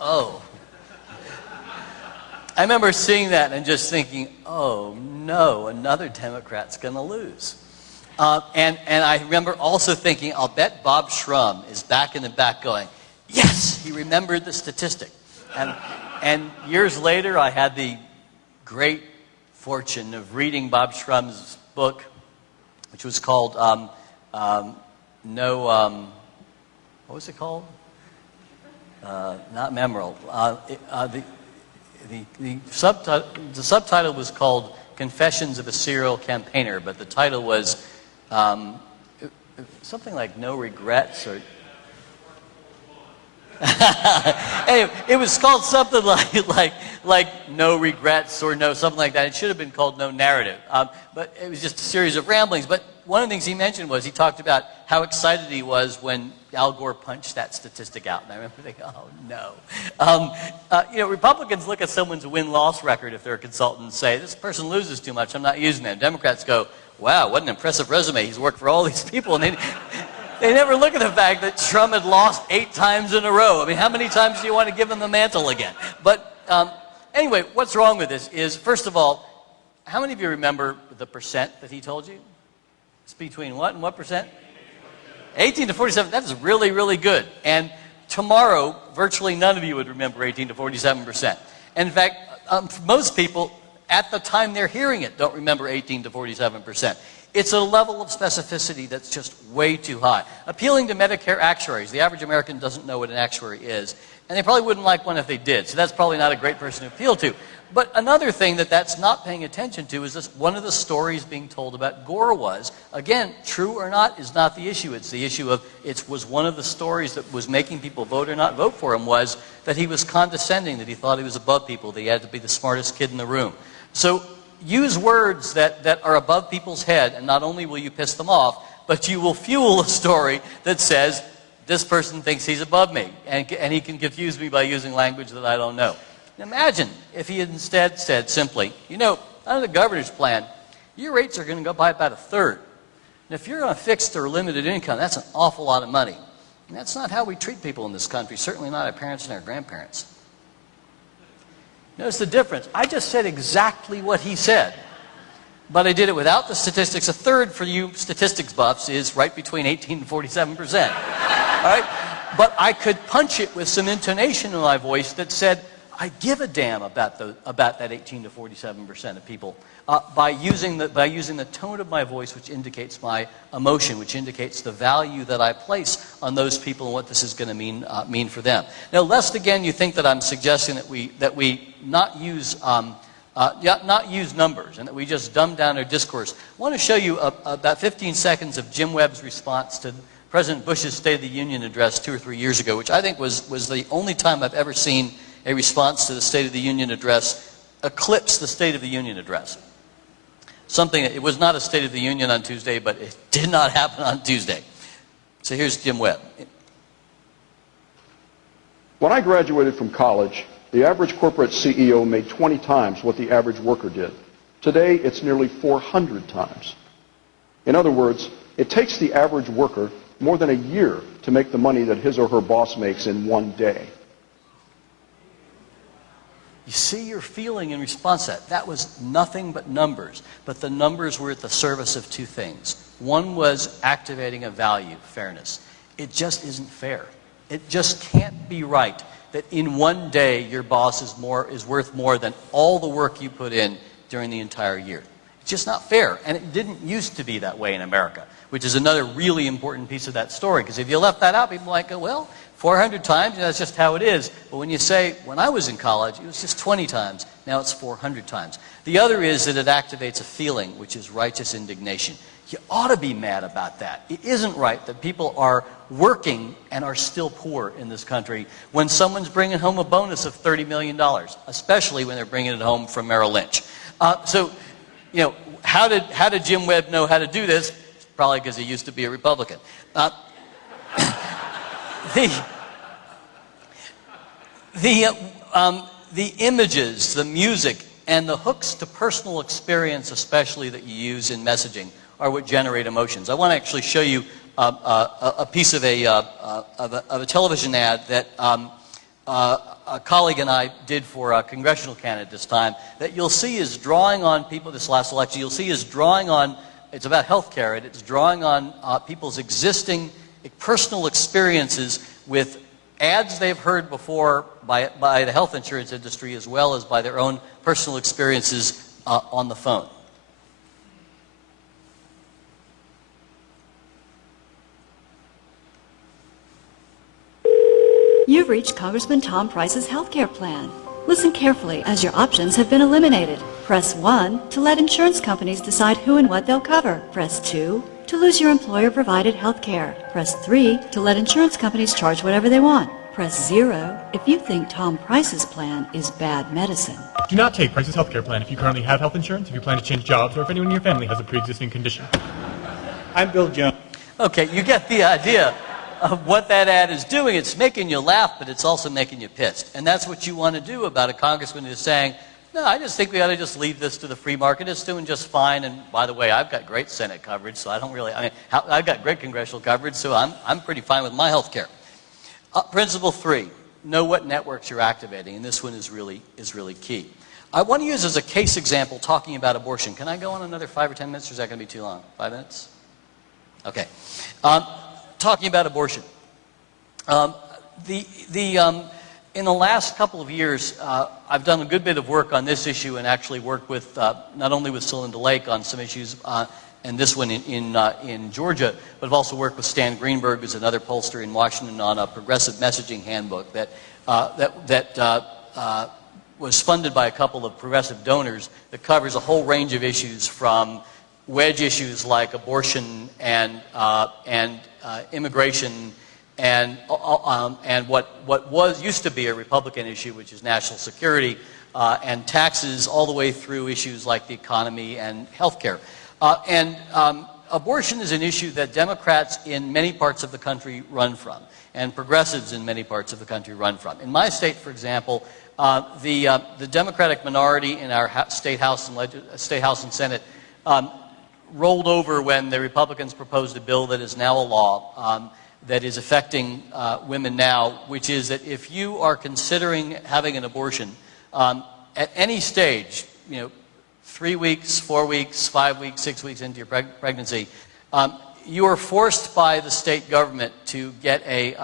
Oh. I remember seeing that and just thinking, oh no, another Democrat's going to lose. And I remember also thinking, I'll bet Bob Shrum is back in the back going, yes, he remembered the statistic. And years later, I had the great fortune of reading Bob Shrum's book, which was called what was it called? Not Memorable. The subtitle was called Confessions of a Serial Campaigner, but the title was something like No Regrets, or anyway, it was called something like No Regrets or no something like that. It should have been called No Narrative, but it was just a series of ramblings. But one of the things he mentioned was he talked about how excited he was when Al Gore punched that statistic out. And I remember thinking, oh no. You know, Republicans look at someone's win-loss record if they're a consultant and say, this person loses too much, I'm not using them. Democrats go, wow, what an impressive resume. He's worked for all these people. And they never look at the fact that Trump had lost 8 times in a row. I mean, how many times do you want to give him the mantle again? But anyway, what's wrong with this is, first of all, how many of you remember the percent that he told you? It's between what and what percent? 18 to 47. That is really, really good. And tomorrow, virtually none of you would remember 18 to 47%. And in fact, most people, at the time they're hearing it, don't remember 18 to 47%. It's a level of specificity that's just way too high. Appealing to Medicare actuaries, the average American doesn't know what an actuary is, and they probably wouldn't like one if they did, so that's probably not a great person to appeal to. But another thing that's not paying attention to is this, one of the stories being told about Gore was, again, true or not is not the issue. It's the issue of, it was one of the stories that was making people vote or not vote for him was that he was condescending, that he thought he was above people, that he had to be the smartest kid in the room. So use words that are above people's head, and not only will you piss them off, but you will fuel a story that says, this person thinks he's above me, and he can confuse me by using language that I don't know. Imagine if he had instead said simply, you know, under the governor's plan, your rates are going to go up by about 1/3. And if you're on a fixed or limited income, that's an awful lot of money. And that's not how we treat people in this country, certainly not our parents and our grandparents. Notice the difference. I just said exactly what he said, but I did it without the statistics. A third for you statistics buffs is right between 18 and 47%. All right? But I could punch it with some intonation in my voice that said, I give a damn about that 18 to 47% of people by using the tone of my voice, which indicates my emotion, which indicates the value that I place on those people and what this is going to mean for them. Now, lest again you think that I'm suggesting that we not use numbers and that we just dumb down our discourse. I want to show you about 15 seconds of Jim Webb's response to President Bush's State of the Union address 2 or 3 years ago, which I think was the only time I've ever seen a response to the State of the Union address eclipse the State of the Union address. It was not a State of the Union on Tuesday, but it did not happen on Tuesday. So here's Jim Webb. When I graduated from college, the average corporate CEO made 20 times what the average worker did. Today, it's nearly 400 times. In other words, it takes the average worker more than a year to make the money that his or her boss makes in one day. You see your feeling in response to that. That was nothing but numbers. But the numbers were at the service of two things. One was activating a value, fairness. It just isn't fair. It just can't be right that in one day your boss is worth more than all the work you put in during the entire year. It's just not fair. And it didn't used to be that way in America, which is another really important piece of that story. Because if you left that out, people might go, well, 400 times, that's just how it is. But when you say, when I was in college, it was just 20 times. Now it's 400 times. The other is that it activates a feeling, which is righteous indignation. You ought to be mad about that. It isn't right that people are working and are still poor in this country when someone's bringing home a bonus of $30 million, especially when they're bringing it home from Merrill Lynch. How did Jim Webb know how to do this? Probably because he used to be a Republican. The images, the music, and the hooks to personal experience, especially that you use in messaging, are what generate emotions. I want to actually show you a piece of a television ad that a colleague and I did for a congressional candidate this time, that you'll see is drawing on people this last election. You'll see is drawing on, it's about health care, and it's drawing on people's existing personal experiences with ads they've heard before by the health insurance industry, as well as by their own personal experiences on the phone. You've reached Congressman Tom Price's healthcare plan. Listen carefully as your options have been eliminated. Press 1 to let insurance companies decide who and what they'll cover. Press 2 to lose your employer-provided health care. Press 3 to let insurance companies charge whatever they want. Press 0 if you think Tom Price's plan is bad medicine. Do not take Price's healthcare plan if you currently have health insurance, if you plan to change jobs, or if anyone in your family has a pre-existing condition. I'm Bill Jones. Okay, you get the idea of what that ad is doing. It's making you laugh, but it's also making you pissed. And that's what you want to do about a congressman who's saying, no, I just think we ought to just leave this to the free market. It's doing just fine. And by the way, I've got great Senate coverage, so I've got great congressional coverage, so I'm pretty fine with my health care. Principle 3, know what networks you're activating, and this one is really key. I want to use as a case example talking about abortion. Can I go on another 5 or 10 minutes, or is that going to be too long? 5 minutes? Okay. Talking about abortion. In the last couple of years, I've done a good bit of work on this issue and actually worked with, not only with Celinda Lake on some issues, and this one in Georgia, but I've also worked with Stan Greenberg, who's another pollster in Washington, on a progressive messaging handbook that was funded by a couple of progressive donors that covers a whole range of issues, from wedge issues like abortion and immigration and what used to be a Republican issue, which is national security, and taxes, all the way through issues like the economy and health care. Abortion is an issue that Democrats in many parts of the country run from, and progressives in many parts of the country run from. In my state, for example, the Democratic minority in our state House and Senate rolled over when the Republicans proposed a bill that is now a law that is affecting women now, which is that if you are considering having an abortion, at any stage, 3 weeks, 4 weeks, 5 weeks, 6 weeks into your pregnancy, you are forced by the state government to get an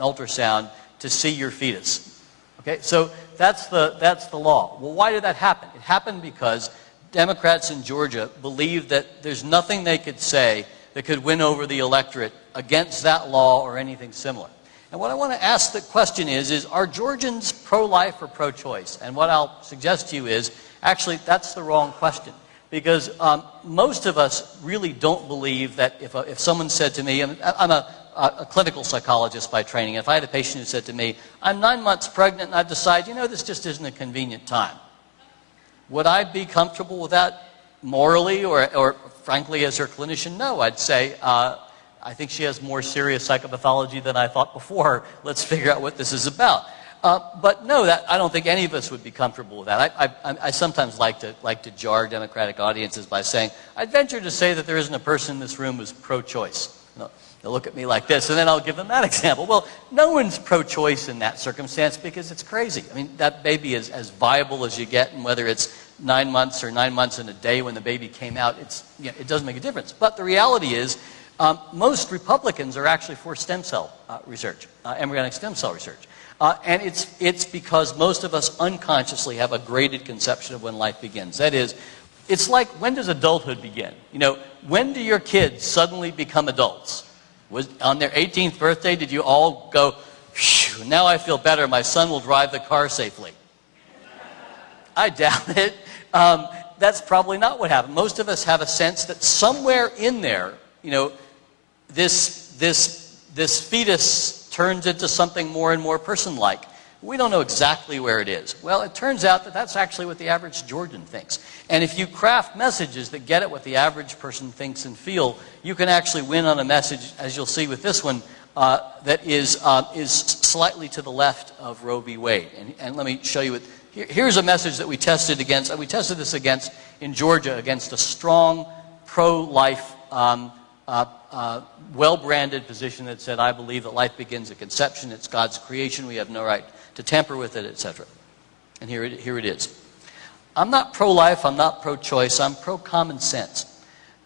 ultrasound to see your fetus. Okay, so that's the law. Well, why did that happen? It happened because Democrats in Georgia believed that there's nothing they could say that could win over the electorate against that law or anything similar. And what I want to ask the question is are Georgians pro-life or pro-choice? And what I'll suggest to you is, actually, that's the wrong question. Because most of us really don't believe that if someone said to me, I'm a clinical psychologist by training, if I had a patient who said to me, I'm 9 months pregnant and I've decided, this just isn't a convenient time. Would I be comfortable with that morally or frankly as her clinician? No, I'd say, I think she has more serious psychopathology than I thought before. Let's figure out what this is about. But no, I don't think any of us would be comfortable with that. I sometimes like to jar Democratic audiences by saying, I'd venture to say that there isn't a person in this room who's pro-choice. They'll look at me like this, and then I'll give them that example. Well, no one's pro-choice in that circumstance because it's crazy. I mean, that baby is as viable as you get, and whether it's 9 months or 9 months and a day when the baby came out, it doesn't make a difference. But the reality is, most Republicans are actually for stem cell research, embryonic stem cell research. And it's because most of us unconsciously have a graded conception of when life begins. That is, it's like, when does adulthood begin? When do your kids suddenly become adults? On their 18th birthday, did you all go, phew, now I feel better, my son will drive the car safely? I doubt it. That's probably not what happened. Most of us have a sense that somewhere in there, this fetus turns into something more and more person-like. We don't know exactly where it is. Well, it turns out that that's actually what the average Georgian thinks. And if you craft messages that get at what the average person thinks and feel, you can actually win on a message, as you'll see with this one, that is slightly to the left of Roe v. Wade. And let me show you it. Here's a message that we tested against. We tested this against, in Georgia, against a strong pro-life, well-branded position that said, I believe that life begins at conception. It's God's creation. We have no right to tamper with it, etc. And here it is. I'm not pro-life. I'm not pro-choice. I'm pro-common sense.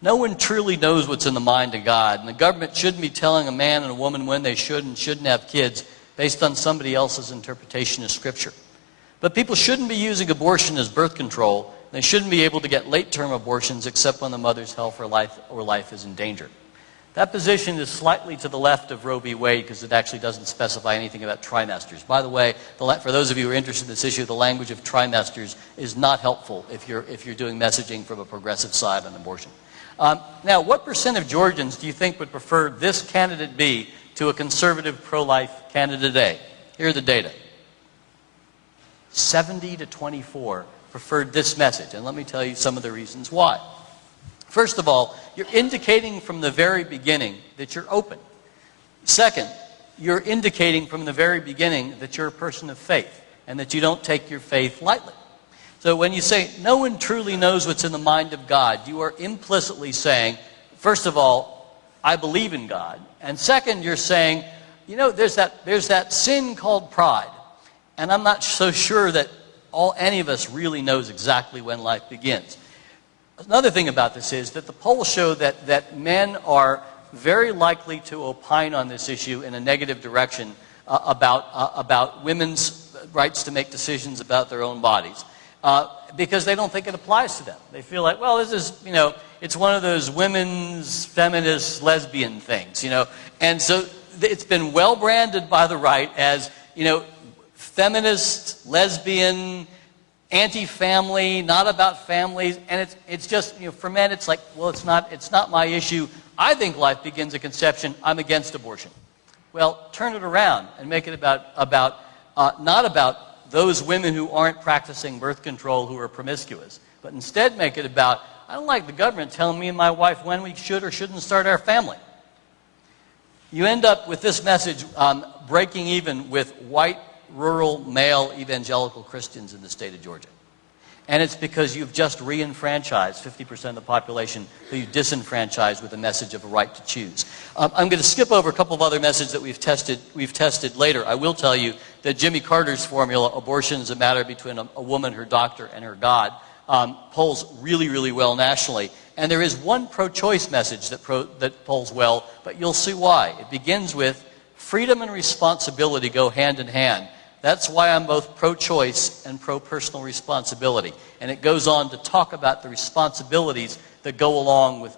No one truly knows what's in the mind of God, and the government shouldn't be telling a man and a woman when they should and shouldn't have kids based on somebody else's interpretation of Scripture. But people shouldn't be using abortion as birth control. They shouldn't be able to get late-term abortions except when the mother's health or life is in danger. That position is slightly to the left of Roe v. Wade because it actually doesn't specify anything about trimesters. By the way, for those of you who are interested in this issue, the language of trimesters is not helpful if you're doing messaging from a progressive side on abortion. Now, what percent of Georgians do you think would prefer this candidate B to a conservative pro-life candidate A? Here are the data. 70 to 24 preferred this message, and let me tell you some of the reasons why. First of all, you're indicating from the very beginning that you're open. Second, you're indicating from the very beginning that you're a person of faith and that you don't take your faith lightly. So when you say, no one truly knows what's in the mind of God, you are implicitly saying, first of all, I believe in God. And second, you're saying, there's that sin called pride. And I'm not so sure that any of us really knows exactly when life begins. Another thing about this is that the polls show that men are very likely to opine on this issue in a negative direction about women's rights to make decisions about their own bodies because they don't think it applies to them. They feel like, well, this is, it's one of those women's, feminist, lesbian things, And so it's been well branded by the right as, feminist, lesbian, anti-family, not about families, and it's just, for men, it's like, well, it's not my issue. I think life begins at conception. I'm against abortion. Well, turn it around and make it about not about those women who aren't practicing birth control who are promiscuous, but instead make it about, I don't like the government telling me and my wife when we should or shouldn't start our family. You end up with this message breaking even with white, rural, male evangelical Christians in the state of Georgia. And it's because you've just re-enfranchised 50% of the population who you disenfranchised with a message of a right to choose. I'm going to skip over a couple of other messages that we've tested later. I will tell you that Jimmy Carter's formula, abortion is a matter between a woman, her doctor, and her God, polls really, really well nationally. And there is one pro-choice message that polls well, but you'll see why. It begins with, freedom and responsibility go hand in hand. That's why I'm both pro-choice and pro-personal responsibility. And it goes on to talk about the responsibilities that go along with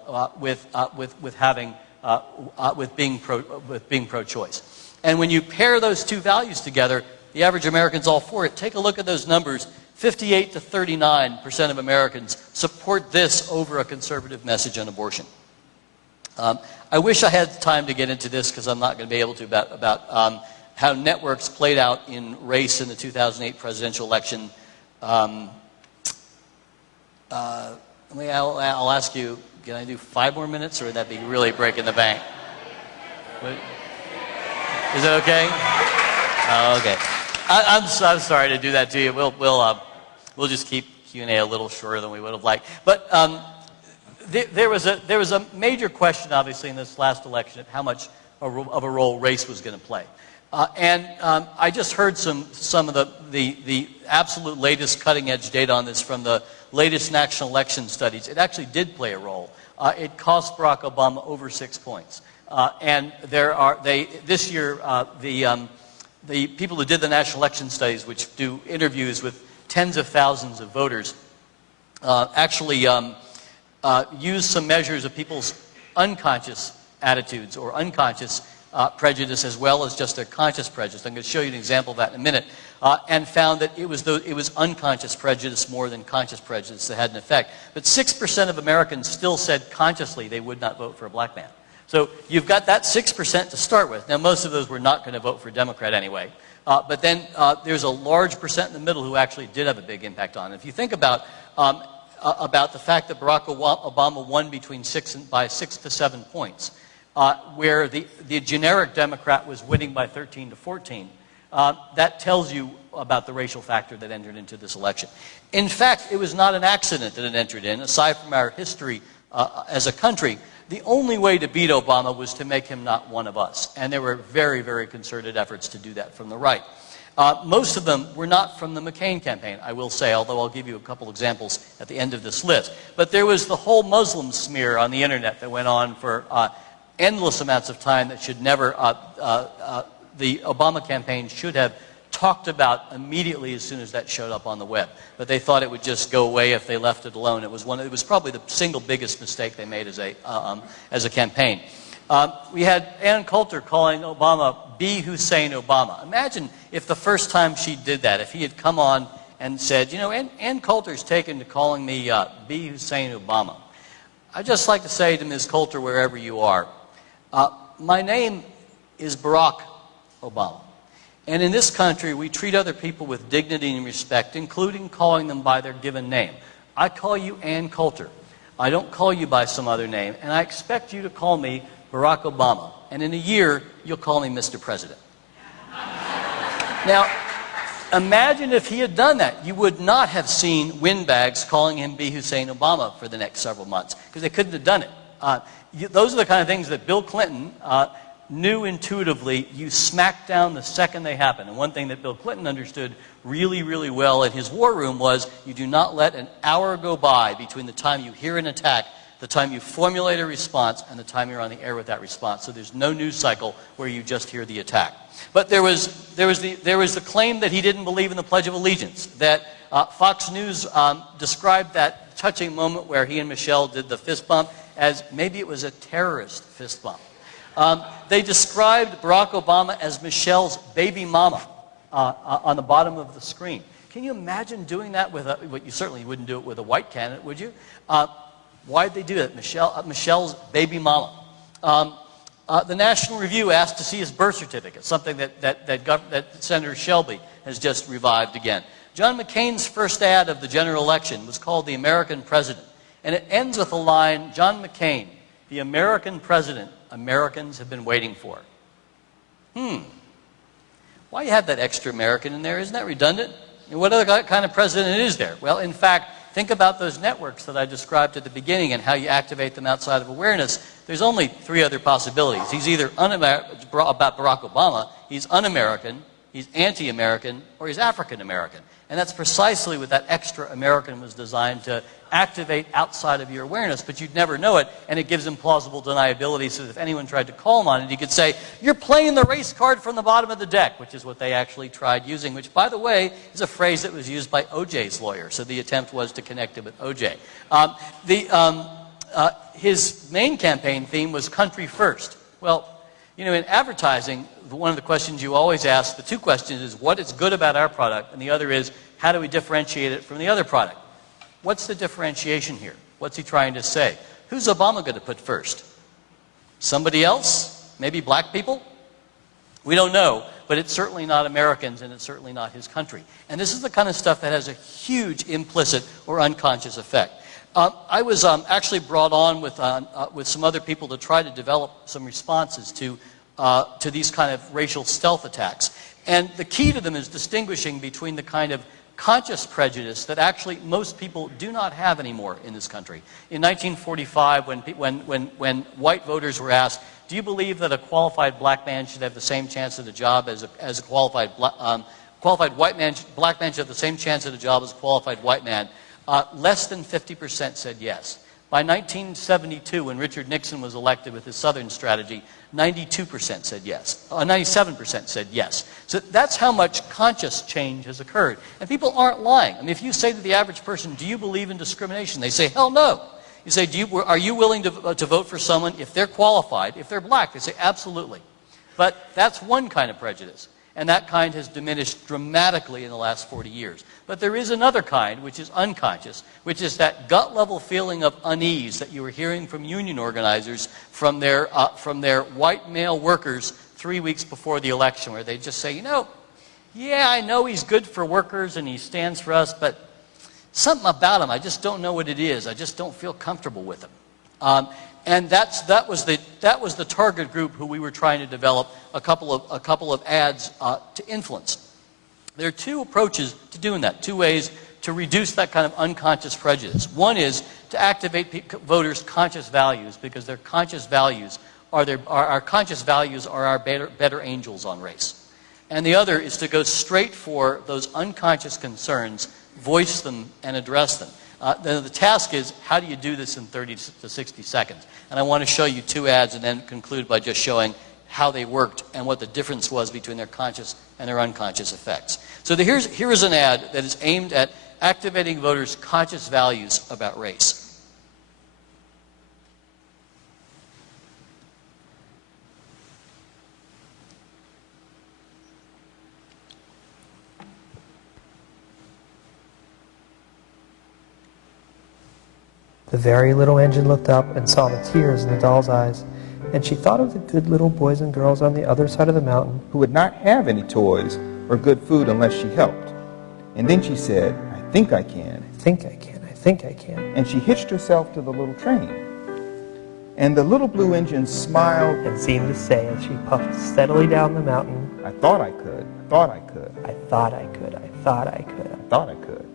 being pro-choice. And when you pair those two values together, the average American's all for it. Take a look at those numbers. 58 to 39% of Americans support this over a conservative message on abortion. I wish I had time to get into this because I'm not going to be able to about how networks played out in race in the 2008 presidential election. I'll ask you, can I do 5 more minutes, or would that be really breaking the bank? Is it okay? Oh, okay. I'm sorry to do that to you. We'll just keep Q&A a little shorter than we would have liked. But there was a major question, obviously, in this last election of how much of a role race was going to play. I just heard some of the absolute latest cutting-edge data on this from the latest national election studies. It actually did play a role. It cost Barack Obama over 6 points. This year, the people who did the national election studies, which do interviews with tens of thousands of voters, actually used some measures of people's unconscious attitudes or unconscious prejudice as well as just their conscious prejudice. I'm going to show you an example of that in a minute. And found that it was unconscious prejudice more than conscious prejudice that had an effect. But 6% of Americans still said consciously they would not vote for a black man. So you've got that 6% to start with. Now, most of those were not going to vote for a Democrat anyway. But then there's a large percent in the middle who actually did have a big impact on it. If you think about the fact that Barack Obama won by 6 to 7 points, where the generic Democrat was winning by 13 to 14, that tells you about the racial factor that entered into this election. In fact, it was not an accident that it entered in. Aside from our history as a country, the only way to beat Obama was to make him not one of us. And there were very, very concerted efforts to do that from the right. Most of them were not from the McCain campaign, I will say, although I'll give you a couple examples at the end of this list. But there was the whole Muslim smear on the internet that went on for endless amounts of time that should never, the Obama campaign should have talked about immediately as soon as that showed up on the web. But they thought it would just go away if they left it alone. It was probably the single biggest mistake they made as a campaign. We had Ann Coulter calling Obama B. Hussein Obama. Imagine if the first time she did that, if he had come on and said, you know, Ann Coulter's taken to calling me B. Hussein Obama. I'd just like to say to Ms. Coulter, wherever you are, my name is Barack Obama. And in this country, we treat other people with dignity and respect, including calling them by their given name. I call you Ann Coulter. I don't call you by some other name. And I expect you to call me Barack Obama. And in a year, you'll call me Mr. President. Now, imagine if he had done that. You would not have seen windbags calling him B. Hussein Obama for the next several months, because they couldn't have done it. Those are the kind of things that Bill Clinton knew intuitively you smack down the second they happen. And one thing that Bill Clinton understood really, really well in his war room was you do not let an hour go by between the time you hear an attack, the time you formulate a response, and the time you're on the air with that response. So there's no news cycle where you just hear the attack. But there was the claim that he didn't believe in the Pledge of Allegiance, that Fox News described that touching moment where he and Michelle did the fist bump as maybe it was a terrorist fist bump. They described Barack Obama as Michelle's baby mama on the bottom of the screen. Can you imagine doing that with you certainly wouldn't do it with a white candidate, would you? Why'd they do it? Michelle's baby mama. The National Review asked to see his birth certificate, something that Senator Shelby has just revived again. John McCain's first ad of the general election was called The American President. And it ends with a line, John McCain, the American president Americans have been waiting for. Why you have that extra American in there? Isn't that redundant? And what other kind of president is there? Well, in fact, think about those networks that I described at the beginning and how you activate them outside of awareness. There's only three other possibilities. He's either about Barack Obama, he's un-American, he's anti-American, or he's African-American. And that's precisely what that extra American was designed to activate outside of your awareness, but you'd never know it, and it gives him plausible deniability, so that if anyone tried to call him on it, he could say, you're playing the race card from the bottom of the deck, which is what they actually tried using, which, by the way, is a phrase that was used by O.J.'s lawyer, so the attempt was to connect it with O.J. His main campaign theme was country first. Well, you know, in advertising, one of the questions you always ask, the two questions is, what is good about our product, and the other is, how do we differentiate it from the other product? What's the differentiation here? What's he trying to say? Who's Obama going to put first? Somebody else? Maybe black people? We don't know, but it's certainly not Americans, and it's certainly not his country. And this is the kind of stuff that has a huge implicit or unconscious effect. I was actually brought on with some other people to try to develop some responses to these kind of racial stealth attacks. And the key to them is distinguishing between the kind of conscious prejudice that actually most people do not have anymore in this country. In 1945, when white voters were asked, do you believe that a qualified black man should have the same chance at a job as a qualified black man should have the same chance at a job as a qualified white man? Less than 50% said yes. By 1972, when Richard Nixon was elected with his Southern strategy, 92% said yes. 97% said yes. So that's how much conscious change has occurred. And people aren't lying. I mean, if you say to the average person, do you believe in discrimination? They say, hell no. You say, are you willing to vote for someone if they're qualified, if they're black? They say, absolutely. But that's one kind of prejudice. And that kind has diminished dramatically in the last 40 years. But there is another kind, which is unconscious, which is that gut-level feeling of unease that you were hearing from union organizers from their white male workers 3 weeks before the election, where they just say, you know, yeah, I know he's good for workers and he stands for us, but something about him, I just don't know what it is. I just don't feel comfortable with him. And that was the target group who we were trying to develop a couple of ads to influence. There are two approaches to doing that, two ways to reduce that kind of unconscious prejudice. One is to activate voters' conscious values, because their conscious values are our conscious values are our better angels on race. And the other is to go straight for those unconscious concerns, voice them, and address them. The task is, how do you do this in 30 to 60 seconds? And I want to show you two ads and then conclude by just showing how they worked and what the difference was between their conscious and their unconscious effects. So here is an ad that is aimed at activating voters' conscious values about race. The very little engine looked up and saw the tears in the doll's eyes, and she thought of the good little boys and girls on the other side of the mountain who would not have any toys or good food unless she helped. And then she said, I think I can. I think I can. I think I can. And she hitched herself to the little train. And the little blue engine smiled and seemed to say as she puffed steadily down the mountain, I thought I could. I thought I could. I thought I could. I thought I could. I thought I could.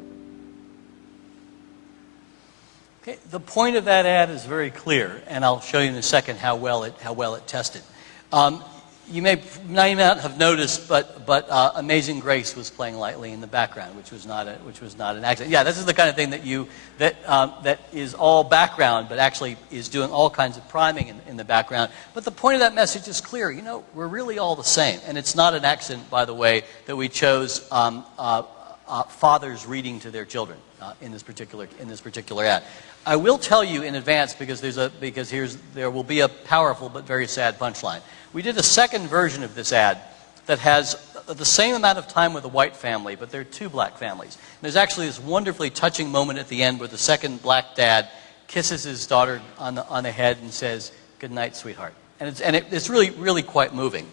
Okay, the point of that ad is very clear, and I'll show you in a second how well it tested. You may not have noticed, but Amazing Grace was playing lightly in the background, which was not an accident. Yeah, this is the kind of thing that is all background, but actually is doing all kinds of priming in the background. But the point of that message is clear. You know, we're really all the same, and it's not an accident, by the way, that we chose fathers reading to their children in this particular ad. I will tell you in advance, because there will be a powerful but very sad punchline. We did a second version of this ad that has the same amount of time with a white family, but there are two black families. And there's actually this wonderfully touching moment at the end where the second black dad kisses his daughter on the head and says, "Good night, sweetheart." And it's really, really quite moving.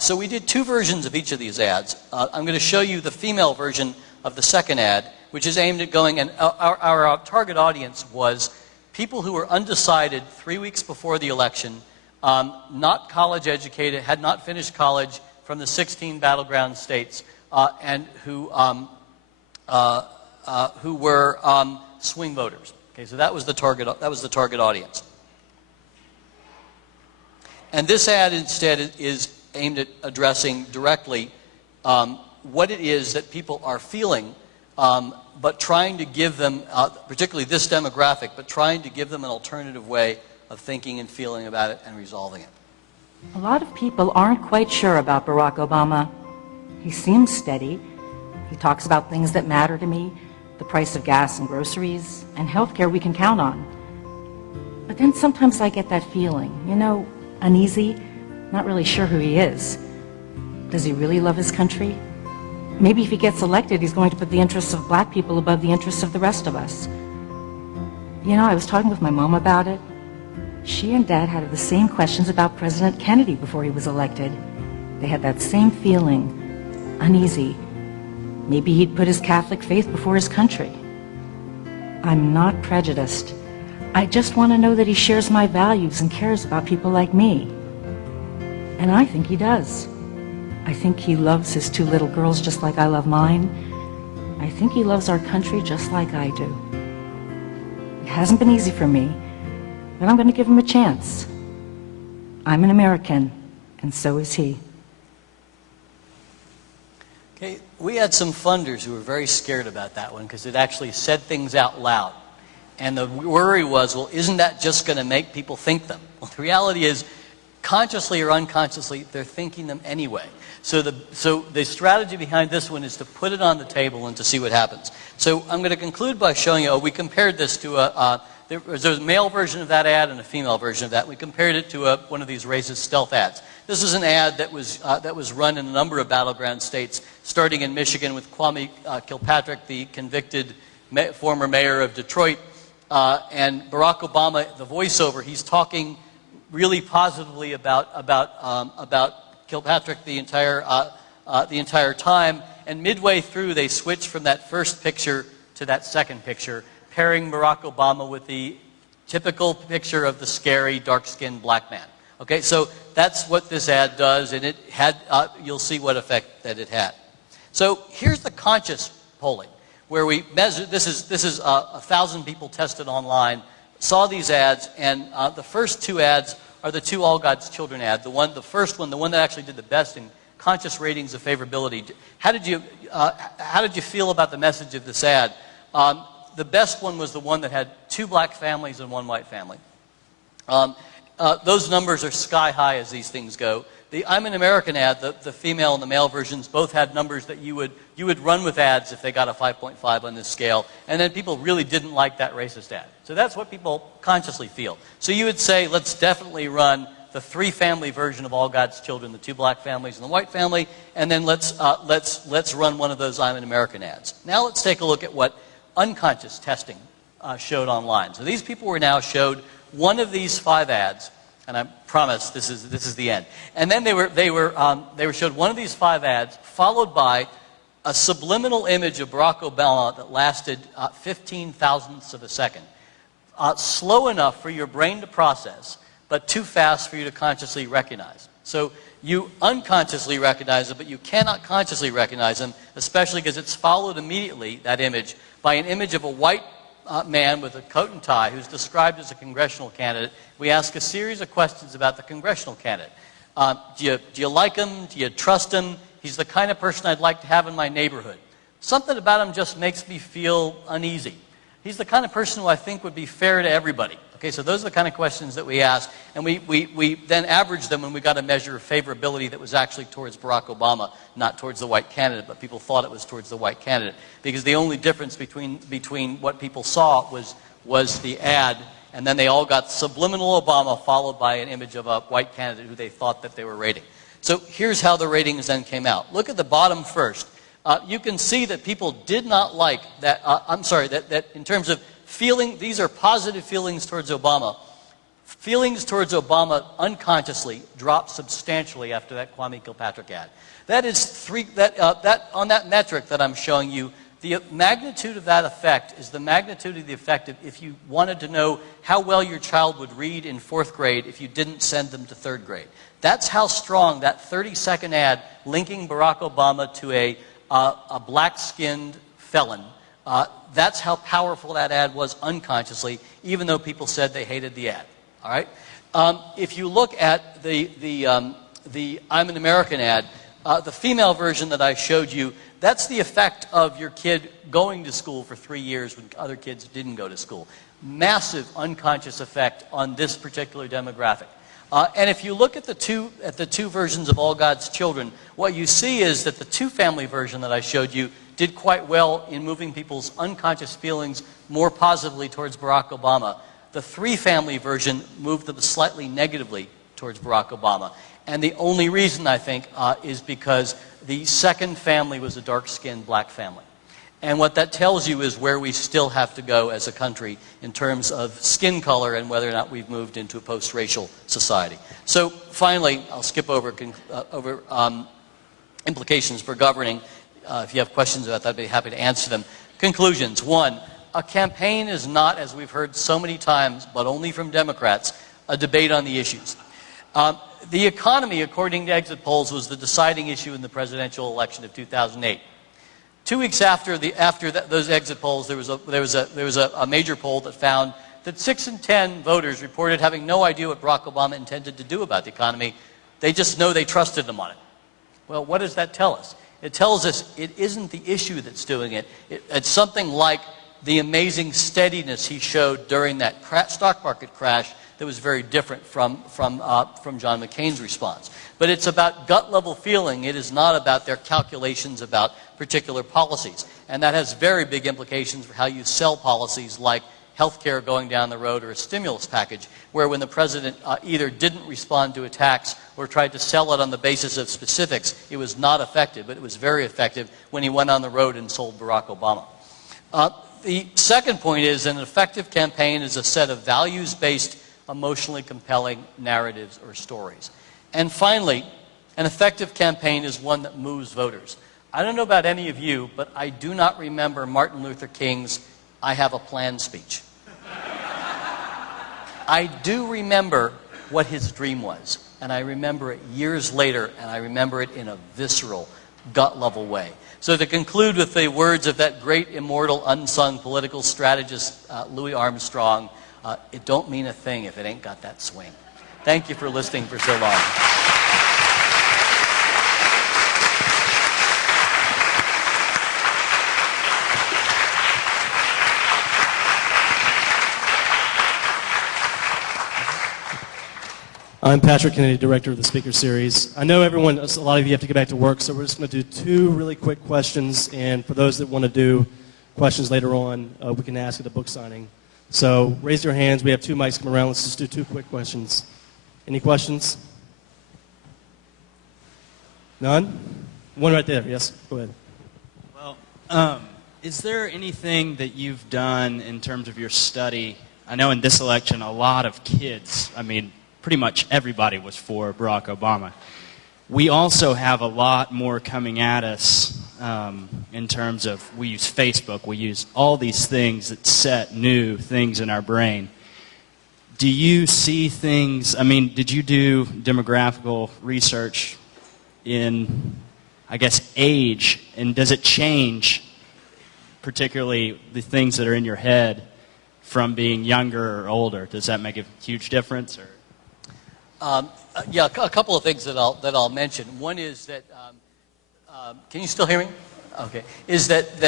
So we did two versions of each of these ads. I'm going to show you the female version of the second ad, which is aimed at going, and our target audience was people who were undecided 3 weeks before the election, not college educated, had not finished college from the 16 battleground states, and who who were swing voters. Okay, so that was the target audience. And this ad instead is aimed at addressing directly what it is that people are feeling, but trying to give them, particularly this demographic, but trying to give them an alternative way of thinking and feeling about it and resolving it. A lot of people aren't quite sure about Barack Obama. He seems steady. He talks about things that matter to me, the price of gas and groceries, and health care we can count on. But then sometimes I get that feeling, uneasy, not really sure who he is. Does he really love his country? Maybe if he gets elected, he's going to put the interests of black people above the interests of the rest of us. I was talking with my mom about it. She and Dad had the same questions about President Kennedy before he was elected. They had that same feeling, uneasy. Maybe he'd put his Catholic faith before his country. I'm not prejudiced. I just want to know that he shares my values and cares about people like me. And I think he does. I think he loves his 2 little girls just like I love mine. I think he loves our country just like I do. It hasn't been easy for me, but I'm going to give him a chance. I'm an American, and so is he. Okay, we had some funders who were very scared about that one because it actually said things out loud. And the worry was, well, isn't that just going to make people think them? Well, the reality is, consciously or unconsciously, they're thinking them anyway. So the strategy behind this one is to put it on the table and to see what happens. So I'm going to conclude by showing you, we compared this to there was a male version of that ad and a female version of that. We compared it to one of these racist stealth ads. This is an ad that was run in a number of battleground states, starting in Michigan with Kwame Kilpatrick, the convicted former mayor of Detroit, and Barack Obama, the voiceover. He's talking really positively about Kilpatrick the entire time. And midway through, they switched from that first picture to that second picture, pairing Barack Obama with the typical picture of the scary, dark-skinned black man. Okay, so that's what this ad does, and it had, you'll see what effect that it had. So here's the conscious polling, where we measure, this is 1,000 people tested online, saw these ads, and the first 2 ads are the 2 All God's Children ads. The first one, the one that actually did the best in conscious ratings of favorability. How did you feel about the message of this ad? The best one was the one that had 2 black families and 1 white family. Those numbers are sky high as these things go. The I'm an American ad, the female and the male versions, both had numbers that you would run with ads if they got a 5.5 on this scale. And then people really didn't like that racist ad. So that's what people consciously feel. So you would say, let's definitely run the 3-family version of All God's Children, the 2 black families and the white family, and then let's run one of those I'm an American ads. Now let's take a look at what unconscious testing showed online. So these people were now showed one of these 5 ads, and I promise this is the end. And then they were showed one of these 5 ads, followed by a subliminal image of Barack Obama that lasted 15 thousandths of a second, slow enough for your brain to process, but too fast for you to consciously recognize. So you unconsciously recognize them, but you cannot consciously recognize them, especially because it's followed immediately, that image, by an image of a white man with a coat and tie who's described as a congressional candidate. We ask a series of questions about the congressional candidate. Do you like him? Do you trust him? He's the kind of person I'd like to have in my neighborhood. Something about him just makes me feel uneasy. He's the kind of person who I think would be fair to everybody. Okay, so those are the kind of questions that we ask, and we then average them when we got a measure of favorability that was actually towards Barack Obama, not towards the white candidate, but people thought it was towards the white candidate, because the only difference between what people saw was the ad, and then they all got subliminal Obama followed by an image of a white candidate who they thought that they were rating. So here's how the ratings then came out. Look at the bottom first. You can see that people did not like that, that in terms of feeling, these are positive feelings towards Obama. Feelings towards Obama unconsciously dropped substantially after that Kwame Kilpatrick ad. That is on that metric that I'm showing you, the magnitude of that effect is the magnitude of the effect of if you wanted to know how well your child would read in 4th grade if you didn't send them to 3rd grade. That's how strong that 30-second ad linking Barack Obama to a black-skinned, felon. That's how powerful that ad was unconsciously, even though people said they hated the ad. All right? If you look at the I'm an American ad, the female version that I showed you, that's the effect of your kid going to school for 3 years when other kids didn't go to school. Massive unconscious effect on this particular demographic. And if you look at the two versions of All God's Children, what you see is that the two-family version that I showed you did quite well in moving people's unconscious feelings more positively towards Barack Obama. The three-family version moved them slightly negatively towards Barack Obama. And the only reason, I think, is because the second family was a dark-skinned black family. And what that tells you is where we still have to go as a country in terms of skin color and whether or not we've moved into a post-racial society. So finally, I'll skip over implications for governing. If you have questions about that, I'd be happy to answer them. Conclusions. One, a campaign is not, as we've heard so many times, but only from Democrats, a debate on the issues. The economy, according to exit polls, was the deciding issue in the presidential election of 2008. 2 weeks after those exit polls, there was a major poll that found that 6 in 10 voters reported having no idea what Barack Obama intended to do about the economy. They just know they trusted him on it. Well, what does that tell us? It tells us it isn't the issue that's doing it. It's something like the amazing steadiness he showed during that stock market crash that was very different from John McCain's response. But it's about gut-level feeling. It is not about their calculations about particular policies. And that has very big implications for how you sell policies like health care going down the road or a stimulus package, where when the president either didn't respond to attacks or tried to sell it on the basis of specifics, it was not effective, but it was very effective when he went on the road and sold Barack Obama. The second point is an effective campaign is a set of values-based, emotionally compelling narratives or stories. And finally, an effective campaign is one that moves voters. I don't know about any of you, but I do not remember Martin Luther King's "I have a plan" speech. I do remember what his dream was, and I remember it years later, and I remember it in a visceral, gut-level way. So to conclude with the words of that great, immortal, unsung political strategist, Louis Armstrong, it don't mean a thing if it ain't got that swing. Thank you for listening for so long. I'm Patrick Kennedy, director of the Speaker Series. I know a lot of you have to get back to work, so we're just going to do 2 really quick questions, and for those that want to do questions later on, we can ask at a book signing. So raise your hands. We have 2 mics coming around. Let's just do 2 quick questions. Any questions? None? One right there. Yes, go ahead. Well, is there anything that you've done in terms of your study? I know in this election a lot of kids, pretty much everybody was for Barack Obama. We also have a lot more coming at us in terms of, we use Facebook, we use all these things that set new things in our brain. Do you see things, did you do demographical research in, age, and does it change, particularly the things that are in your head from being younger or older? Does that make a huge difference? Or? Yeah, a couple of things that I'll mention. One is that, can you still hear me? Okay. Is that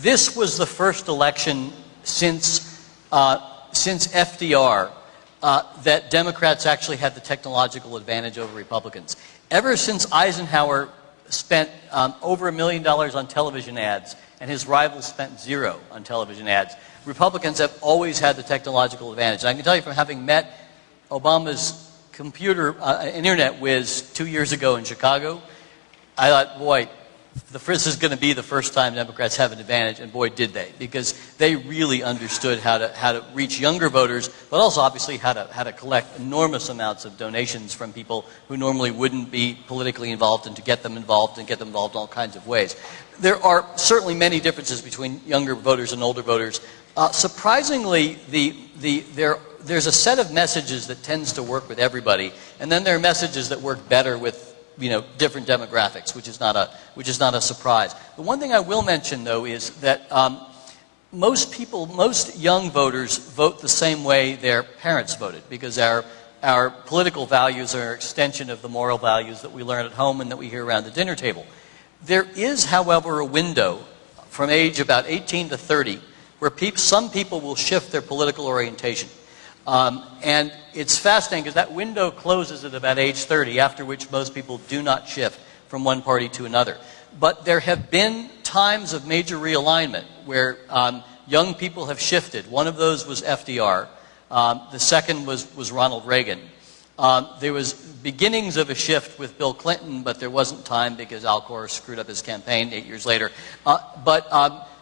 this was the first election since FDR that Democrats actually had the technological advantage over Republicans. Ever since Eisenhower spent over $1 million on television ads and his rivals spent 0 on television ads, Republicans have always had the technological advantage. And I can tell you from having met Obama's internet whiz 2 years ago in Chicago, I thought, boy, this is going to be the first time Democrats have an advantage, and boy, did they, because they really understood how to reach younger voters, but also obviously how to collect enormous amounts of donations from people who normally wouldn't be politically involved, and to get them involved in all kinds of ways. There are certainly many differences between younger voters and older voters. Surprisingly, there's a set of messages that tends to work with everybody, and then there are messages that work better with different demographics, which is not a surprise. The one thing I will mention, though, is that most young voters vote the same way their parents voted, because our political values are an extension of the moral values that we learn at home and that we hear around the dinner table. There is, however, a window from age about 18 to 30 where some people will shift their political orientation. And it's fascinating because that window closes at about age 30, after which most people do not shift from one party to another. But there have been times of major realignment where young people have shifted. One of those was FDR. The second was Ronald Reagan. There was beginnings of a shift with Bill Clinton, but there wasn't time because Al Gore screwed up his campaign 8 years later.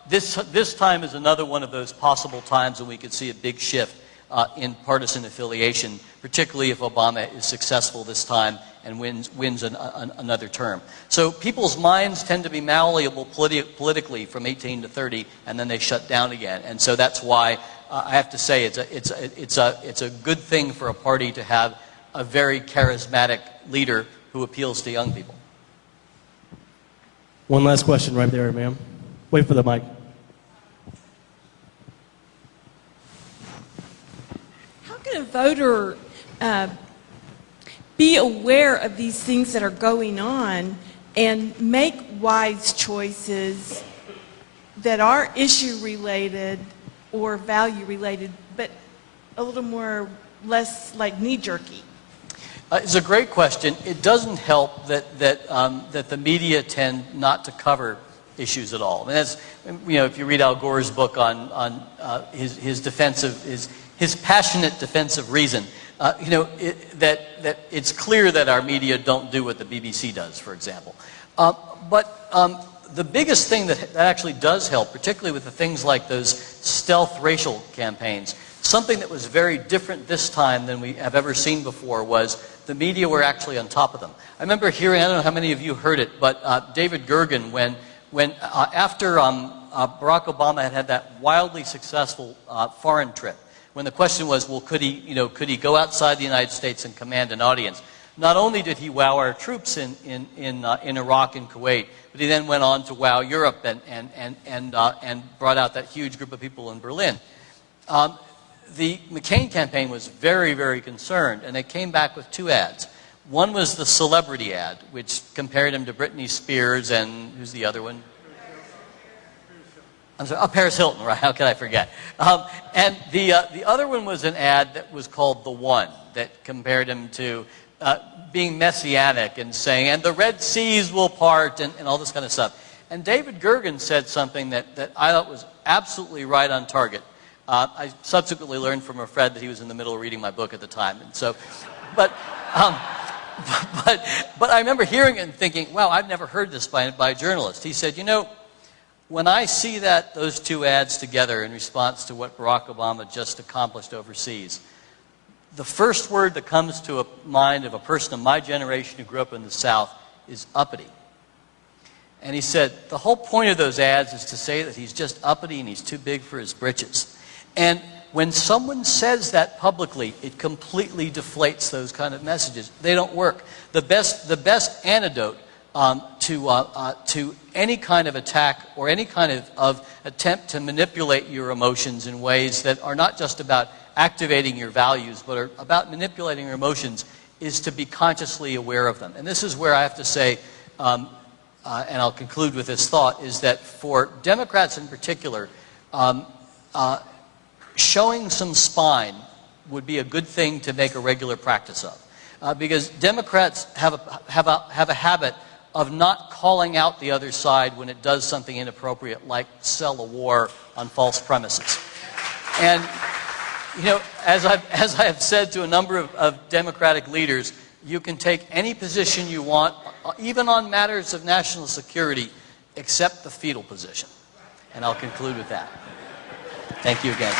This time is another one of those possible times when we could see a big shift in partisan affiliation, particularly if Obama is successful this time and wins another term. So people's minds tend to be malleable politically from 18 to 30, and then they shut down again. And so that's why I have to say it's a good thing for a party to have a very charismatic leader who appeals to young people. One last question right there, ma'am. Wait for the mic. How can a voter be aware of these things that are going on and make wise choices that are issue-related or value-related, but a little more less like knee-jerky? It's a great question. It doesn't help that the media tend not to cover issues at all. I mean, that's, if you read Al Gore's book on his defensive, his passionate defense of reason, that it's clear that our media don't do what the BBC does, for example. But the biggest thing that actually does help, particularly with the things like those stealth racial campaigns, something that was very different this time than we have ever seen before was the media were actually on top of them. I remember hearing, I don't know how many of you heard it, but David Gergen, after Barack Obama had that wildly successful foreign trip, when the question was, well, could he go outside the United States and command an audience? Not only did he wow our troops in Iraq and Kuwait, but he then went on to wow Europe and brought out that huge group of people in Berlin. The McCain campaign was very, very concerned, and they came back with two ads. One was the celebrity ad, which compared him to Britney Spears and who's the other one? I'm sorry, Paris Hilton, right? How could I forget? And the other one was an ad that was called The One, that compared him to being messianic and saying, and the Red Seas will part, and all this kind of stuff. And David Gergen said something that I thought was absolutely right on target. I subsequently learned from a friend that he was in the middle of reading my book at the time, and so, but I remember hearing it and thinking, wow, I've never heard this by a journalist. He said, when I see those two ads together in response to what Barack Obama just accomplished overseas, the first word that comes to a mind of a person of my generation who grew up in the South is uppity. And he said, the whole point of those ads is to say that he's just uppity and he's too big for his britches. And when someone says that publicly, it completely deflates those kind of messages. They don't work. The best antidote to any kind of attack or any kind of attempt to manipulate your emotions in ways that are not just about activating your values, but are about manipulating your emotions, is to be consciously aware of them. And this is where I have to say, and I'll conclude with this thought, is that for Democrats in particular, showing some spine would be a good thing to make a regular practice of. Because Democrats have a habit of not calling out the other side when it does something inappropriate, like sell a war on false premises. And, as I have said to a number of Democratic leaders, you can take any position you want, even on matters of national security, except the fetal position. And I'll conclude with that. Thank you again.